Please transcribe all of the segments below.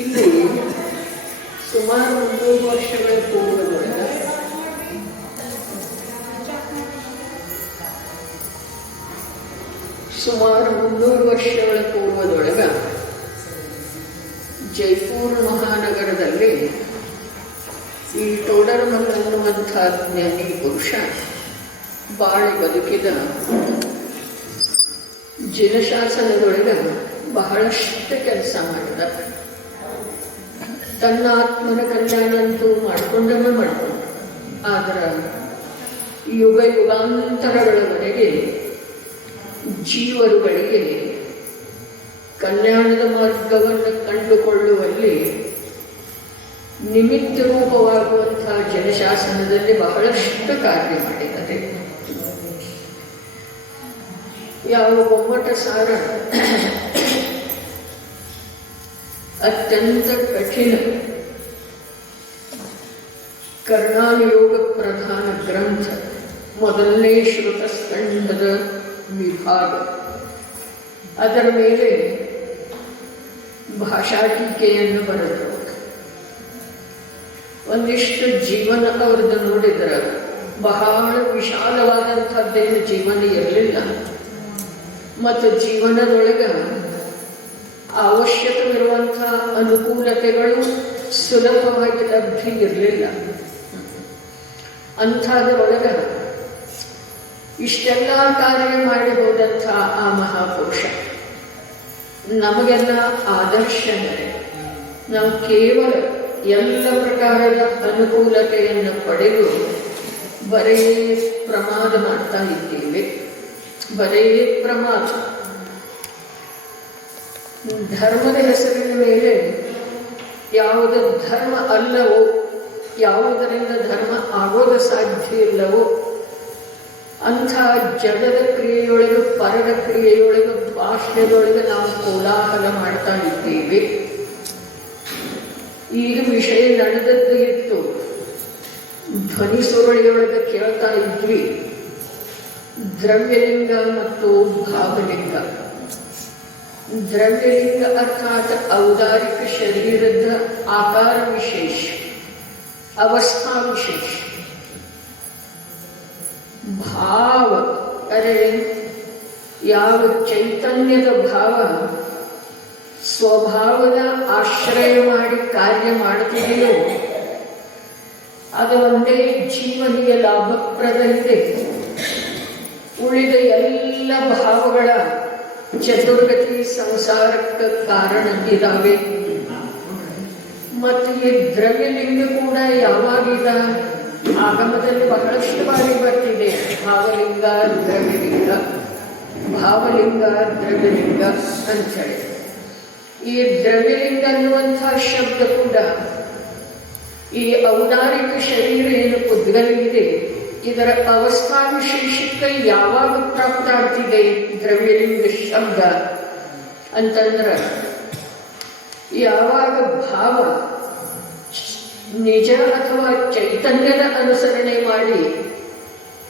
ಇಲ್ಲಿ ಸುಮಾರು 300 ವರ್ಷಗಳ ಪೂರ್ವದೊಳಗೆ ಜೈಪುರ ಮಹಾನಗರದಲ್ಲಿ ಈ ಟೋಡರ್ಮಲ್ ಅನ್ನುವಂಥ ಜ್ಞಾನಿ ಪುರುಷ ಬಾಳಿ ಬದುಕಿದ ಜಿನಶಾಸನದೊಳಗೆ ಬಹಳಷ್ಟು ಕೆಲಸ ಮಾಡಿದ. ತನ್ನ ಆತ್ಮನ ಕಲ್ಯಾಣ ಅಂತೂ ಮಾಡಿಕೊಂಡ. ಆದರೆ ಯುಗ ಯುಗಾಂತರಗಳವರೆಗೆ ಜೀವರುಗಳಿಗೆ ಕಲ್ಯಾಣದ ಮಾರ್ಗವನ್ನು ಕಂಡುಕೊಳ್ಳುವಲ್ಲಿ ನಿಮಿತ್ತ ರೂಪವಾಗುವಂತಹ ಜನಶಾಸನದಲ್ಲಿ ಬಹಳಷ್ಟು ಕಾರ್ಯ ಮಾಡಿದ್ದಾರೆ. ಯಾವ ಒಮ್ಮಟ ಸಾರ ಅತ್ಯಂತ ಕಠಿಣ ಕರ್ಣಾನುಯೋಗ ಪ್ರಧಾನ ಗ್ರಂಥ, ಮೊದಲನೇ ಶ್ರುತಸ್ಕಂಧದ ವಿಭಾಗ, ಅದರ ಮೇಲೆ ಭಾಷಾ ಟೀಕೆಯನ್ನು ಬರೆದರು. ಒಂದಿಷ್ಟು ಜೀವನ ಅವ್ರದ್ದು ನೋಡಿದ್ರೆ ಬಹಳ ವಿಶಾಲವಾದಂಥದ್ದೇನು ಜೀವನ ಇರಲಿಲ್ಲ. ಮತ್ತು ಜೀವನದೊಳಗೆ ಅವಶ್ಯಕವಿರುವಂಥ ಅನುಕೂಲತೆಗಳು ಸುಲಭವಾಗಿ ಲಭ್ಯ ಇರಲಿಲ್ಲ. ಅಂಥದ್ರೊಳಗೆ ಇಷ್ಟೆಲ್ಲ ಕಾರ್ಯ ಮಾಡಿ ಹೋದಂಥ ಆ ಮಹಾಪುರುಷ ನಮಗೆಲ್ಲ ಆದರ್ಶನೇ. ನಾವು ಕೇವಲ ಎಲ್ಲ ಪ್ರಕಾರದ ಅನುಕೂಲತೆಯನ್ನು ಪಡೆದು ಬರೇ ಪ್ರಮಾದ ಮಾಡ್ತಾ ಇದ್ದೇವೆ. ಬರೇ ಪ್ರಮಾದ. ಧರ್ಮದ ಹೆಸರಿನ ಮೇಲೆ ಯಾವುದ ಧರ್ಮ ಅಲ್ಲವೋ, ಯಾವುದರಿಂದ ಧರ್ಮ ಆಗೋದು ಸಾಧ್ಯ ಇಲ್ಲವೋ ಅಂಥ ಜಗದ ಕ್ರಿಯೆಯೊಳಗೆ, ಪರದ ಕ್ರಿಯೆಯೊಳಗೆ, ಭಾಷಣದೊಳಗೆ ನಾವು ಕೋಲಾಹಲ ಮಾಡ್ತಾ ಇದ್ದೇವೆ. ಈಗ ವಿಷಯ ನಡೆದದ್ದು ಇತ್ತು, ಧ್ವನಿ ಸುರುಳಿಯೊಳಗೆ ಕೇಳ್ತಾ ಇದ್ವಿ. ದ್ರವ್ಯಲಿಂಗ ಮತ್ತು ಭಾವಲಿಂಗ. ದ್ರವ್ಯಲಿಂಗ ಅರ್ಥಾತ್ ಔದಾರಿಕ ಶರೀರದ ಆಕಾರ ವಿಶೇಷ, ಅವಸ್ಥಾ ವಿಶೇಷ. ಭಾವ ಅಂದರೆ ಯಾವ ಚೈತನ್ಯದ ಭಾವ ಸ್ವಭಾವದ ಆಶ್ರಯ ಮಾಡಿ ಕಾರ್ಯ ಮಾಡುತ್ತಿದೆಯೋ ಅದು ಒಂದೇ ಜೀವನಿಗೆ ಲಾಭಪ್ರದ ಇದೆ. ಉಳಿದ ಎಲ್ಲ ಭಾವಗಳ ಚತುರ್ಗತಿ ಸಂಸಾರಕ್ಕೆ ಕಾರಣ ಇದಾವೆ. ಮತ್ತು ಈ ದ್ರವ್ಯಲಿಂಗ ಕೂಡ ಯಾವಾಗಿದ ಆಗಮದಲ್ಲಿ ಬಹಳಷ್ಟು ಬಾರಿ ಬರ್ತಿದೆ. ಭಾವಲಿಂಗ, ದ್ರವ್ಯಲಿಂಗ, ಭಾವಲಿಂಗ, ದ್ರವ್ಯಲಿಂಗ ಅಂಥೇಳಿ. ಈ ದ್ರವ್ಯಲಿಂಗ ಅನ್ನುವಂಥ ಶಬ್ದ ಕೂಡ ಈ ಔದಾರಿಕ ಶರೀರ ಏನು ಪುದ್ಗಲಿದೆ ಇದರ ಅವಸ್ಥಾ ವಿಶೇಷಕ್ಕೆ ಯಾವಾಗ ಪ್ರಾಪ್ತ ಆಗ್ತಿದೆ ದ್ರವ್ಯಲಿಂಗ ಶಬ್ದ ಅಂತಂದ್ರೆ ಯಾವಾಗ ಭಾವ ನಿಜ ಅಥವಾ ಚೈತನ್ಯದ ಅನುಸರಣೆ ಮಾಡಿ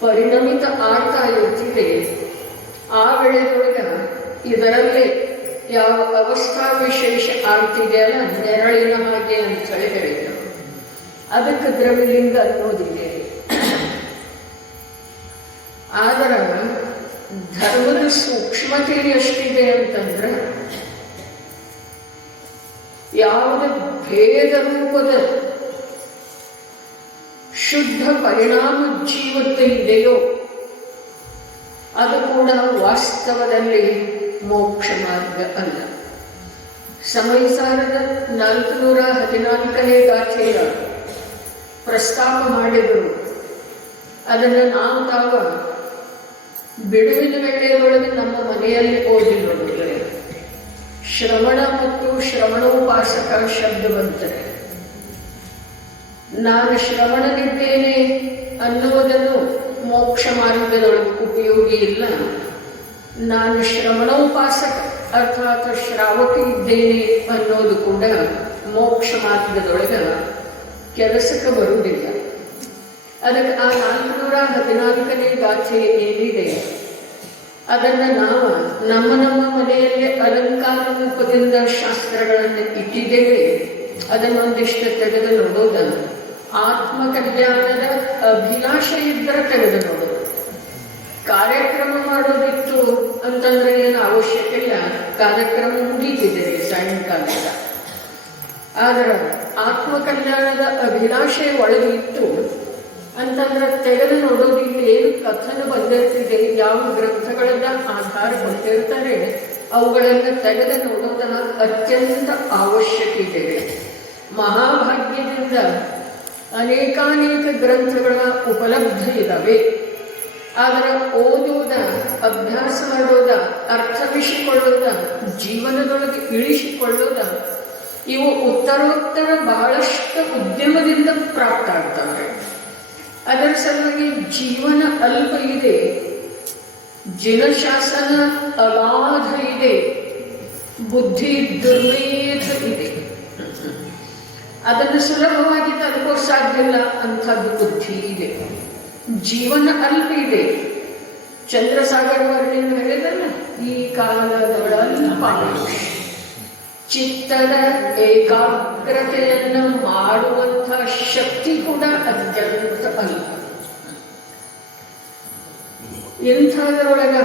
ಪರಿಣಮಿತ ಆಗ್ತಾ ಇರ್ತಿದೆ. ಆ ವೇಳೆಯೊಳಗೆ ಇದರಲ್ಲೇ ಯಾವ ಅವಸ್ಥಾ ವಿಶೇಷ ಆಗ್ತಿದೆಯಲ್ಲ, ನೆರಳಿನ ಹಾಗೆ ಅಂತ ಹೇಳಿದರು. ಅದಕ್ಕೆ ದ್ರವ್ಯಲಿಂಗ ಅನ್ನೋದಿದೆ. ಆದರೆ ಧರ್ಮದ ಸೂಕ್ಷ್ಮತೆ ಎಷ್ಟಿದೆ ಅಂತಂದ್ರೆ ಯಾವುದೇ ಭೇದ ರೂಪದ ಶುದ್ಧ ಪರಿಣಾಮ ಜೀವತೆ ಇದೆಯೋ ಅದು ಕೂಡ ವಾಸ್ತವದಲ್ಲಿ ಮೋಕ್ಷ ಮಾರ್ಗ ಅಲ್ಲ. ಸಮಯಸಾರದ 414ನೇ ಗಾಥೆಯ ಪ್ರಸ್ತಾಪ ಮಾಡಿದರು. ಅದನ್ನು ನಾವು ತಾವ ಬಿಡುವಿನ ವೇಳೆಯೊಳಗೆ ನಮ್ಮ ಮನೆಯಲ್ಲಿ ಓದಿ ನೋಡಿದರೆ ಶ್ರವಣ ಮತ್ತು ಶ್ರವಣೋಪಾಸಕ ಶಬ್ದ ಬಂದರೆ ನಾನು ಶ್ರವಣನಿದ್ದೇನೆ ಅನ್ನುವುದನ್ನು ಮೋಕ್ಷ ಮಾರ್ಗದೊಳಗೆ ಉಪಯೋಗಿ ಇಲ್ಲ. ನಾನು ಶ್ರವಣೋಪಾಸಕ ಅರ್ಥಾತ್ ಶ್ರಾವಕ ಇದ್ದೇನೆ ಅನ್ನೋದು ಕೂಡ ಮೋಕ್ಷ ಮಾರ್ಗದೊಳಗೆ ಕೆಲಸಕ್ಕೆ ಬರುವುದಿಲ್ಲ. ಅದಕ್ಕೆ ಆ 414ನೇ ಗಾಥೆ ಏನಿದೆ ಅದನ್ನು ನಾವು ನಮ್ಮ ನಮ್ಮ ಮನೆಯಲ್ಲಿ ಅಲಂಕಾರ ರೂಪದಿಂದ ಶಾಸ್ತ್ರಗಳನ್ನು ಇಟ್ಟಿದ್ದೇವೆ. ಅದನ್ನೊಂದಿಷ್ಟು ತೆಗೆದು ನೋಡೋದನ್ನು ಆತ್ಮಕಲ್ಯಾಣದ ಅಭಿಲಾಷೆ ಇದ್ದರೆ ತೆಗೆದು ನೋಡೋದು. ಕಾರ್ಯಕ್ರಮ ಮಾಡೋದಿತ್ತು ಅಂತಂದ್ರೆ ಏನು ಅವಶ್ಯಕ ಇಲ್ಲ, ಕಾರ್ಯಕ್ರಮ ಮುಗೀತಿದ್ದೇವೆ ಸಾಯಂಕಾಲದ. ಆದ್ರೆ ಆತ್ಮಕಲ್ಯಾಣದ ಅಭಿಲಾಷೆ ಒಳಗೆ ಇತ್ತು ಅಂತಂದ್ರೆ ತೆಗೆದು ನೋಡೋದು. ಇಲ್ಲಿ ಏನು ಕಥನ ಬಂದಿರ್ತಿದೆ, ಯಾವ ಗ್ರಂಥಗಳನ್ನ ಆಧಾರ ಹೊಂದಿರ್ತಾರೆ ಅವುಗಳನ್ನು ತೆಗೆದು ನೋಡೋದನ್ನ ಅತ್ಯಂತ ಅವಶ್ಯಕ ಇದೆ. ಮಹಾಭಾಗ್ಯದಿಂದ ಅನೇಕಾನೇಕ ಗ್ರಂಥಗಳ ಉಪಲಬ್ಧ ಇದ್ದಾವೆ. ಆದರೆ ಓದುವುದ, ಅಭ್ಯಾಸ ಮಾಡೋದ, ಅರ್ಥವಿಸಿಕೊಳ್ಳೋದ, ಜೀವನದೊಳಗೆ ಇಳಿಸಿಕೊಳ್ಳೋದ, ಇವು ಉತ್ತರೋತ್ತರ ಬಹಳಷ್ಟು ಉದ್ಯಮದಿಂದ ಪ್ರಾಪ್ತ ಆಗ್ತವೆ. ಅದರ ಸಲುವಾಗಿ ಜೀವನ ಅಲ್ಪ ಇದೆ, ಜಿನಶಾಸನ ಅಗಾಧ ಇದೆ, ಬುದ್ಧಿ ದುರ್ಮೇಧ ಇದೆ. ಅದನ್ನು ಸುಲಭವಾಗಿ ತಲುಪೋಕೆ ಸಾಧ್ಯ ಇಲ್ಲ ಅಂಥದ್ದು ಬುದ್ಧಿ ಇದೆ. ಜೀವನ ಅಲ್ಪ ಇದೆ. ಚಂದ್ರಸಾಗರ್ ವರ್ಣಿಂದ ಹೇಳಿದಲ್ಲ, ಈ ಕಾಲದೊಳಲ್ಪ ಚಿತ್ತದ ಏಕಾಗ್ರತೆಯನ್ನು ಮಾಡುವಂಥ ಶಕ್ತಿ ಕೂಡ ಅತ್ಯಂತ ಅಲ್ಪ. ಇಂಥದ್ರೊಳಗ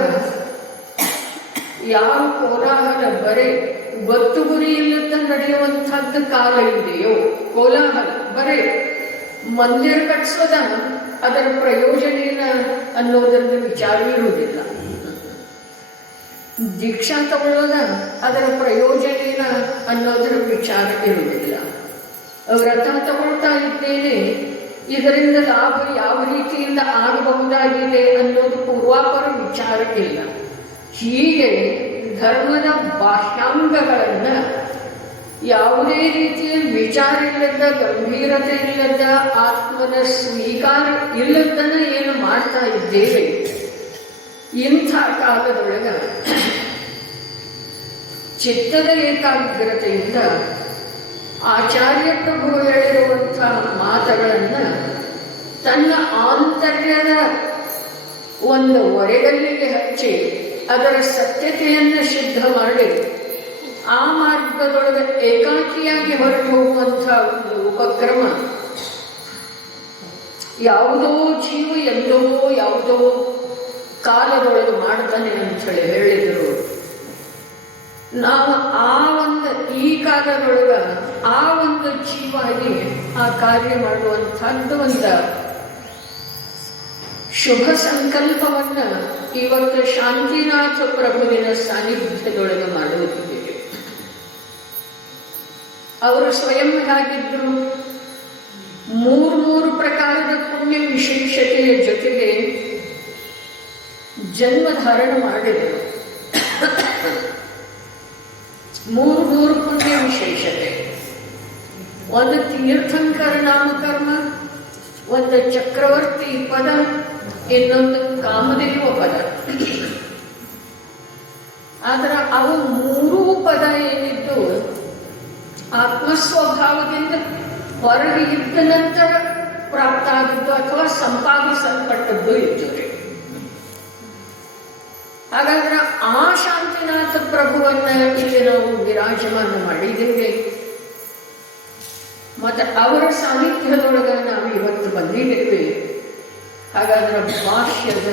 ಯಾವ ಕೋಲಾಹಲ ಬರೇ ಗೊತ್ತು ಗುರಿ ಇಲ್ಲದ ನಡೆಯುವಂಥದ್ದು ಕಾಲ ಇದೆಯೋ, ಕೋಲಾಹಲ ಬರೇ ಮಂದಿರ ಕಟ್ಸೋದ ಅದರ ಪ್ರಯೋಜನೇನ ಅನ್ನೋದರ ವಿಚಾರ ಇರುವುದಿಲ್ಲ. ದೀಕ್ಷಾ ತಗೊಳ್ಳೋದ ಅದರ ಪ್ರಯೋಜನೇನ ಅನ್ನೋದರ ವಿಚಾರ ಇರುವುದಿಲ್ಲ. ವ್ರತ ತಗೊಳ್ತಾ ಇದ್ದೇನೆ, ಇದರಿಂದ ಲಾಭ ಯಾವ ರೀತಿಯಿಂದ ಆಗಬಹುದಾಗಿದೆ ಅನ್ನೋದು ಪೂರ್ವಾಪರ ವಿಚಾರ ಇಲ್ಲ. ಹೀಗೆ ಧರ್ಮದ ಬಾಹ್ಯಾಂಗಗಳನ್ನು ಯಾವುದೇ ರೀತಿಯ ವಿಚಾರ ಇಲ್ಲದ, ಗಂಭೀರತೆ ಇಲ್ಲದ, ಆತ್ಮನ ಸ್ವೀಕಾರ ಇಲ್ಲದನ್ನ ಏನು ಮಾಡ್ತಾ ಇದ್ದೇವೆ. ಇಂಥ ಕಾಲದೊಳಗ ಚಿತ್ತದ ಏಕಾಗ್ರತೆಯಿಂದ ಆಚಾರ್ಯ ಪ್ರಭು ಹೇಳಿರುವಂಥ ಮಾತುಗಳನ್ನು ತನ್ನ ಆಂತರ್ಯದ ಒಂದು ಒರೆಗಲ್ಲಿಗೆ ಹಚ್ಚಿ ಅದರ ಸತ್ಯತೆಯನ್ನು ಸಿದ್ಧ ಮಾಡಿ ಆ ಮಾರ್ಗದೊಳಗೆ ಏಕಾಕಿಯಾಗಿ ಹೊರಟು ಹೋಗುವಂಥ ಒಂದು ಉಪಕ್ರಮ ಯಾವುದೋ ಜೀವ ಎಲ್ಲೋ ಯಾವುದೋ ಕಾಲದೊಳಗೆ ಮಾಡ್ತಾನೆ ಅಂಥೇಳಿ ಹೇಳಿದರು. ನಾವು ಆ ಒಂದು ಈ ಕಾಲದೊಳಗ ಆ ಒಂದು ಜೀವಾಗಿ ಆ ಕಾರ್ಯ ಮಾಡುವಂಥದ್ದು ಒಂದು ಶುಭ ಸಂಕಲ್ಪವನ್ನು ಇವತ್ತು ಶಾಂತಿನಾಥ ಪ್ರಭುವಿನ ಸಾನ್ನಿಧ್ಯದೊಳಗೆ ಮಾಡುತ್ತಿದ್ದೇವೆ. ಅವರು ಸ್ವಯಂ ಆಗಿದ್ರು. ಮೂರು ಪ್ರಕಾರದ ಪುಣ್ಯ ವಿಶೇಷತೆಯ ಜೊತೆಗೆ ಜನ್ಮ ಧಾರಣ ಮಾಡಿದರು. ಮೂರು ಪುಣ್ಯ ವಿಶೇಷತೆ. ಒಂದು ತೀರ್ಥಂಕರ ನಾಮಕರ್ಮ, ಒಂದು ಚಕ್ರವರ್ತಿ ಪದ, ಇನ್ನೊಂದು ಕಾಮದೇವ ಪದ. ಆದ್ರೆ ಅವು ಮೂರೂ ಪದ ಏನಿದ್ದು ಆತ್ಮಸ್ವಭಾವದಿಂದ ಹೊರಗೆ ಇದ್ದ ನಂತರ ಪ್ರಾಪ್ತ ಆಗಿದ್ದು ಅಥವಾ ಸಂಪಾದಿಸಲ್ಪಟ್ಟದ್ದು ಇದ್ದರೆ. ಹಾಗಾದ್ರೆ ಆ ಶಾಂತಿನಾಥ ಪ್ರಭುವನ್ನ ಇಲ್ಲಿ ನಾವು ವಿರಾಜಮಾನ ಮಾಡಿದ್ದೇವೆ. ಮತ್ತೆ ಅವರ ಸಾನ್ನಿಧ್ಯದೊಳಗೆ ನಾವು ಇವತ್ತು ಬಂದಿದ್ದೇವೆ. ಹಾಗಾದ್ರೆ ಭಾಷ್ಯದ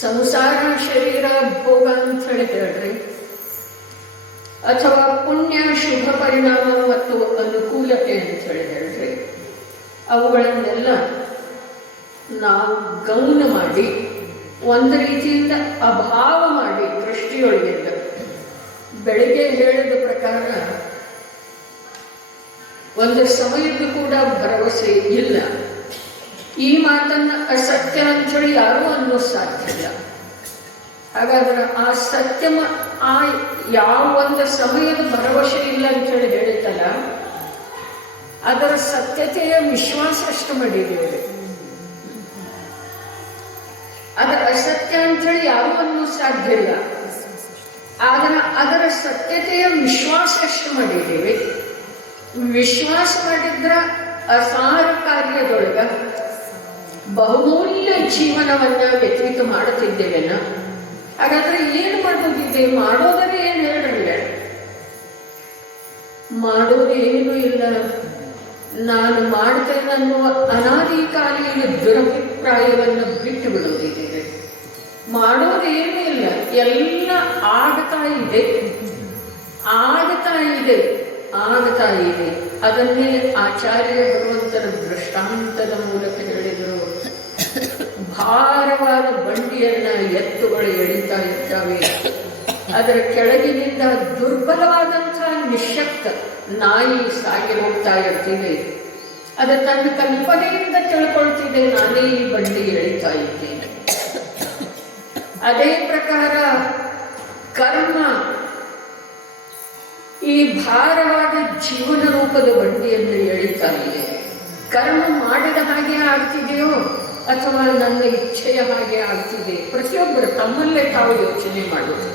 ಸಂಸಾರ ಶರೀರ ಭೋಗ ಅಂತ ಹೇಳ್ರಿ, ಅಥವಾ ಪುಣ್ಯ ಶುಭ ಪರಿಣಾಮ ಮತ್ತು ಅನುಕೂಲತೆ ಅಂತ ಹೇಳ್ರಿ, ಅವುಗಳನ್ನೆಲ್ಲ ನಾವು ಗೌನ ಮಾಡಿ ಒಂದು ರೀತಿಯಿಂದ ಅಭಾವ ಮಾಡಿ ದೃಷ್ಟಿಯೊಳಗಿಂದ ಬೆಳಿಗ್ಗೆ ಹೇಳಿದ ಪ್ರಕಾರ ಒಂದು ಸಮಯಕ್ಕೂ ಕೂಡ ಭರವಸೆ ಇಲ್ಲ. ಈ ಮಾತನ್ನ ಅಸತ್ಯ ಅಂತೇಳಿ ಯಾರೂ ಅನ್ನೋ ಸಾಧ್ಯ ಇಲ್ಲ. ಹಾಗಾದ್ರೆ ಆ ಸತ್ಯ ಆ ಯಾವ ಒಂದು ಸಮಯದ ಭರವಸೆ ಇಲ್ಲ ಅಂತೇಳಿ ಹೇಳಿತಲ್ಲ, ಅದರ ಸತ್ಯತೆಯ ವಿಶ್ವಾಸ ಎಷ್ಟು ಮಾಡಿದ್ದೇವೆ. ಅದರ ಅಸತ್ಯ ಅಂತೇಳಿ ಯಾರೂ ಅನ್ನೋ ಸಾಧ್ಯ ಇಲ್ಲ. ಆದ್ರೆ ಅದರ ಸತ್ಯತೆಯ ವಿಶ್ವಾಸ ಎಷ್ಟು ಮಾಡಿದ್ದೇವೆ. ವಿಶ್ವಾಸ ಮಾಡಿದ್ರ ಅಸಾರ ಕಾರ್ಯದೊಳಗ ಬಹುಮೂಲ್ಯ ಜೀವನವನ್ನ ವ್ಯತೀತ ಮಾಡುತ್ತಿದ್ದೇವೆನ? ಹಾಗಾದ್ರೆ ಏನು ಮಾಡೋದಿದೆ? ಮಾಡೋದರೆ ಏನು ಹೇಳಿಲ್ಲ, ಮಾಡೋದೇನೂ ಇಲ್ಲ. ನಾನು ಮಾಡ್ತೇನೆ ಅನ್ನುವ ಅನಾದಿ ಕಾಲಿನ ದುರಭಿಪ್ರಾಯವನ್ನು ಬಿಟ್ಟು ಬಿಡುವುದಿದೆ. ಮಾಡೋದೇನೂ ಇಲ್ಲ, ಎಲ್ಲ ಆಗ್ತಾ ಇದೆ, ಆಗ್ತಾ ಇದೆ, ಆಗ್ತಾ ಇದೆ. ಅದನ್ನೇ ಆಚಾರ್ಯ ಭಗವಂತರ ದೃಷ್ಟಾಂತದ ಮೂಲಕ ಹೇಳಿದರು. ಭಾರವಾದ ಬಂಡಿಯನ್ನ ಎತ್ತುಗಳು ಎಳಿತಾ ಇದ್ದಾವೆ, ಅದರ ಕೆಳಗಿನಿಂದ ದುರ್ಬಲವಾದಂತಹ ನಿಶಕ್ತ ನಾಯಿ ಸಾಗಿ ಹೋಗ್ತಾ ಇರ್ತಿದೆ. ಅದು ತನ್ನ ಕಲ್ಪನೆಯಿಂದ ತಿಳ್ಕೊಳ್ತಿದೆ, ನಾನೇ ಈ ಬಂಡಿ ಎಳಿತಾ ಇದ್ದೇನೆ. ಅದೇ ಪ್ರಕಾರ ಕರ್ಮ ಈ ಭಾರವಾದ ಜೀವನ ರೂಪದ ಬಂಡಿಯನ್ನು ಎಳಿತಾ ಇದೆ. ಕರ್ಮ ಮಾಡಿದ ಹಾಗೆ ಆಗ್ತಿದೆಯೋ ಅಥವಾ ನನ್ನ ಇಚ್ಛೆಯ ಹಾಗೆ ಆಗ್ತಿದೆ? ಪ್ರತಿಯೊಬ್ಬರು ತಮ್ಮಲ್ಲೇ ತಾವು ಯೋಚನೆ ಮಾಡುವುದು.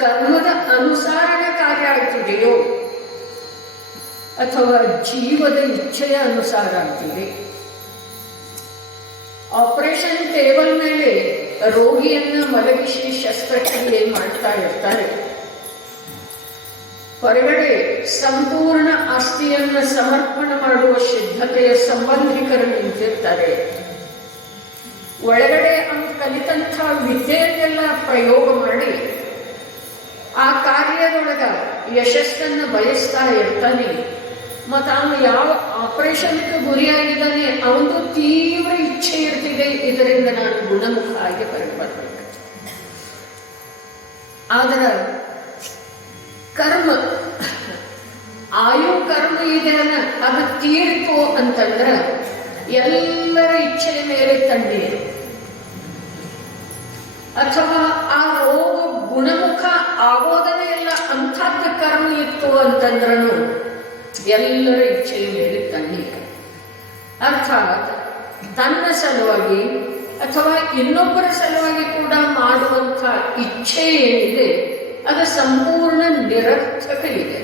ಕರ್ಮದ ಅನುಸಾರನೇ ಕಾರ್ಯ ಆಗ್ತಿದೆಯೋ ಅಥವಾ ಜೀವದ ಇಚ್ಛೆಯ ಅನುಸಾರ ಆಗ್ತಿದೆ? ಆಪರೇಷನ್ ಟೇಬಲ್ ಮೇಲೆ ರೋಗಿಯನ್ನ ಮಲಗಿಸಿ ಶಸ್ತ್ರಕ್ರಿಯೆ ಮಾಡ್ತಾ ಇರ್ತಾರೆ. ಹೊರಗಡೆ ಸಂಪೂರ್ಣ ಆಸ್ತಿಯನ್ನು ಸಮರ್ಪಣೆ ಮಾಡುವ ಸಿದ್ಧತೆಯ ಸಂಬಂಧಿಕರು ನಿಂತಿರ್ತಾರೆ. ಒಳಗಡೆ ಅವನು ಕಲಿತಂಥ ವಿದ್ಯೆಯನ್ನೆಲ್ಲ ಪ್ರಯೋಗ ಮಾಡಿ ಆ ಕಾರ್ಯದೊಳಗ ಯಶಸ್ಸನ್ನು ಬಯಸ್ತಾ ಇರ್ತಾನೆ. ಮತ್ತು ಅವನು ಯಾವ ಆಪರೇಷನ್ಗೆ ಗುರಿಯಾಗಿದ್ದಾನೆ ಅವನು ತೀವ್ರ ಇಚ್ಛೆ ಇರ್ತಿದೆ, ಇದರಿಂದ ನಾನು ಗುಣಮುಖ ಆಗಿ ಹೊರಬರ್ಬೇಕು. ಆದ್ರೆ ಕರ್ಮ ಆಯು ಕರ್ಮ ಇದೆಯಲ್ಲ, ಅದು ತೀರಿತು ಅಂತಂದ್ರೆ ಎಲ್ಲರ ಇಚ್ಛೆಯ ಮೇಲೆ ತಣ್ಣೀರು. ಅಥವಾ ಆ ರೋಗ ಗುಣಮುಖ ಆಗೋದನ್ನೇ ಎಲ್ಲ ಅಂಥದ್ದು ಕರ್ಮ ಇತ್ತು ಅಂತಂದ್ರೂ ಎಲ್ಲರ ಇಚ್ಛೆಯ ಮೇಲೆ ತಣ್ಣೀರು. ಅರ್ಥಾತ್ ತನ್ನ ಸಲುವಾಗಿ ಅಥವಾ ಇನ್ನೊಬ್ಬರ ಸಲುವಾಗಿ ಕೂಡ ಮಾಡುವಂಥ ಇಚ್ಛೆ ಏನಿದೆ ಅದು ಸಂಪೂರ್ಣ ನಿರರ್ಥಕ ಇದೆ.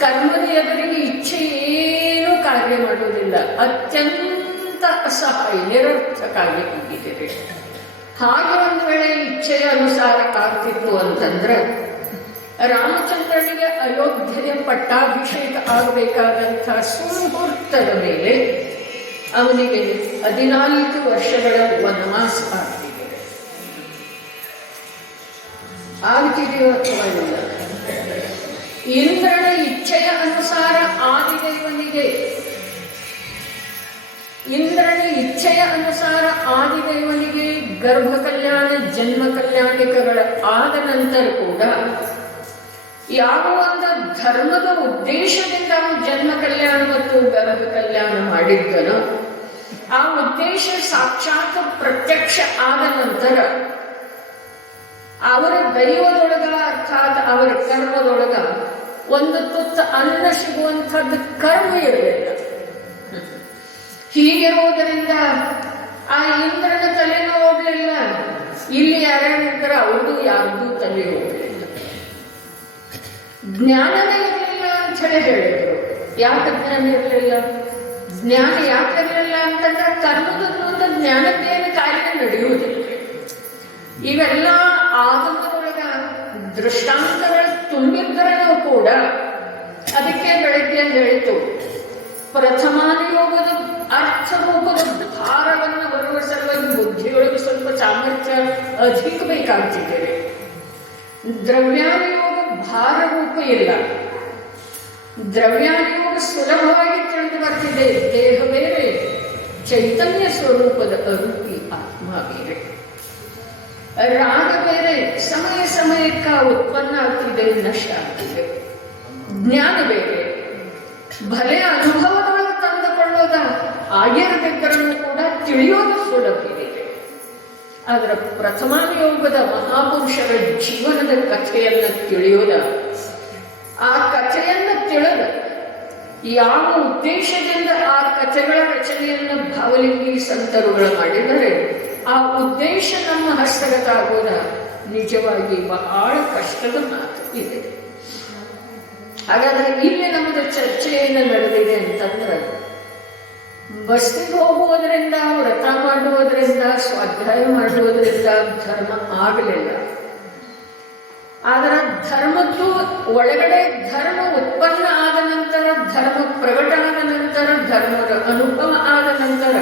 ಕರ್ಮದ ಎದುರಿಗೆ ಇಚ್ಛೆ ಏನೂ ಕಾರ್ಯ ಮಾಡುವುದಿಲ್ಲ, ಅತ್ಯಂತ ಅಸಹಾಯ ನಿರರ್ಥಕಾಗಿ ಹೋಗಿದ್ದೀರಿ. ಹಾಗೆ ಒಂದು ವೇಳೆ ಇಚ್ಛೆಯ ಅನುಸಾರ ಆಗ್ತಿತ್ತು ಅಂತಂದ್ರೆ ರಾಮಚಂದ್ರನಿಗೆ ಅಯೋಧ್ಯೆಯ ಪಟ್ಟಾಭಿಷೇಕ ಆಗಬೇಕಾದಂಥ ಸುಮುಹೂರ್ತದ ಮೇಲೆ ಅವನಿಗೆ 14 ವರ್ಷಗಳ ವನವಾಸ ಆಗ್ತಿದೆಯೋ ಅಥವಾ ಇಲ್ಲ? ಇಂದ್ರನ ಇಚ್ಛೆಯ ಅನುಸಾರ ಆದಿದೇವನಿಗೆ, ಇಂದ್ರನ ಇಚ್ಛೆಯ ಅನುಸಾರ ಆದಿದೇವನಿಗೆ ಗರ್ಭ ಕಲ್ಯಾಣ ಜನ್ಮ ಕಲ್ಯಾಣಿಕಗಳ ಆದ ನಂತರ ಕೂಡ ಯಾವ ಒಂದು ಧರ್ಮದ ಉದ್ದೇಶದಿಂದ ಅವನು ಜನ್ಮ ಕಲ್ಯಾಣ ಮತ್ತು ಗರ್ಭ ಕಲ್ಯಾಣ ಮಾಡಿದ್ದನೋ ಆ ಉದ್ದೇಶ ಸಾಕ್ಷಾತ್ ಪ್ರತ್ಯಕ್ಷ ಆದ ನಂತರ ಅವರ ದೈವದೊಳಗ ಅರ್ಥಾತ್ ಅವರ ಕರ್ಮದೊಳಗ ಒಂದು ತುತ್ತ ಅನ್ನ ಸಿಗುವಂಥದ್ದು ಕರ್ಮ ಇರಲಿಲ್ಲ. ಹೀಗಿರುವುದರಿಂದ ಆ ಇಂದ್ರನ ತಲೆನೂ ಹೋಗ್ಲಿಲ್ಲ, ಇಲ್ಲಿ ಯಾರ್ಯಾರಿದ್ದಾರೆ ಅವ್ರದ್ದು ಯಾರ್ದು ತಲೆ ಹೋಗಲಿಲ್ಲ. ಜ್ಞಾನನೇ ಇರಲಿಲ್ಲ ಅಂತ ಹೇಳಿದ್ರು. ಯಾಕೆ ಜ್ಞಾನ ಇರಲಿಲ್ಲ? ಜ್ಞಾನ ಯಾಕೆ ಇರಲಿಲ್ಲ ಅಂತಂದ್ರೆ ಕರ್ಮದ ಜ್ಞಾನಕ್ಕೇನು ಕಾರ್ಯ ನಡೆಯುವುದಿಲ್ಲ. ಇವೆಲ್ಲ ಆಗಮದೊಳಗ ದೃಷ್ಟಾಂತಗಳು ತುಂಬಿದ್ರೂ ಕೂಡ ಅದಕ್ಕೆ ಬೆಳಗ್ಗೆ ಹೇಳಿತು, ಪ್ರಥಮಾನುಯೋಗದ ಅರ್ಥರೂಪದ ಭಾರವನ್ನು ಬರುವ ಸಲುವಾಗಿ ಬುದ್ಧಿಯೊಳಗೆ ಸ್ವಲ್ಪ ಸಾಮರ್ಥ್ಯ ಅಧಿಕ ಬೇಕಾಗ್ತಿದ್ದೇವೆ. ದ್ರವ್ಯಾನುಯೋಗ ಭಾರ ರೂಪ ಇಲ್ಲ, ದ್ರವ್ಯಾನುಯೋಗ ಸುಲಭವಾಗಿ ತಿಳಿದು ಬರ್ತಿದೆ. ದೇಹ ಬೇರೆ, ಚೈತನ್ಯ ಸ್ವರೂಪದ ಅರೂಪಿ ಆತ್ಮ ಬೇರೆ. ರಾಗ ಬೇರೆ, ಸಮಯ ಸಮಯಕ್ಕ ಉತ್ಪನ್ನ ಆಗ್ತಿದೆ, ನಷ್ಟ ಆಗ್ತಿದೆ. ಜ್ಞಾನ ಬೇರೆ, ಭಲೆ ಅನುಭವದೊಳಗೆ ತಂದುಕೊಳ್ಳೋದ ಆಗಿರದಿದ್ದರೂ ಕೂಡ ತಿಳಿಯೋದು ಸುಲಭ ಇದೆ. ಅದರ ಪ್ರಥಮಾನುಯೋಗದ ಮಹಾಪುರುಷರ ಜೀವನದ ಕಥೆಯನ್ನು ತಿಳಿಯೋದ, ಆ ಕಥೆಯನ್ನು ತಿಳಿದ ಯಾವ ಉದ್ದೇಶದಿಂದ ಆ ಕಥೆಗಳ ರಚನೆಯನ್ನು ಭಾವಲಿಂಗಿ ಸಂತರುಗಳು ಮಾಡಿದರೆ ಆ ಉದ್ದೇಶ ನಮ್ಮ ಹಸ್ತಗತ ಆಗೋದ ನಿಜವಾಗಿ ಬಹಳ ಕಷ್ಟದ ಮಾತು ಇದೆ. ಹಾಗಾದ್ರೆ ಇಲ್ಲಿ ನಮ್ಮದು ಚರ್ಚೆ ಏನು ನಡೆದಿದೆ ಅಂತಂದ್ರೆ ಬಸ್ತಿಗೆ ಹೋಗುವುದರಿಂದ, ವ್ರತ ಮಾಡುವುದರಿಂದ, ಸ್ವಾಧ್ಯಾಯ ಮಾಡುವುದರಿಂದ ಧರ್ಮ ಆಗಲಿಲ್ಲ. ಆದರೆ ಧರ್ಮದ್ದು ಒಳಗಡೆ ಧರ್ಮ ಉತ್ಪನ್ನ ಆದ ನಂತರ, ಧರ್ಮ ಪ್ರಕಟ ಆದ ನಂತರ, ಧರ್ಮದ ಅನುಭವ ಆದ ನಂತರ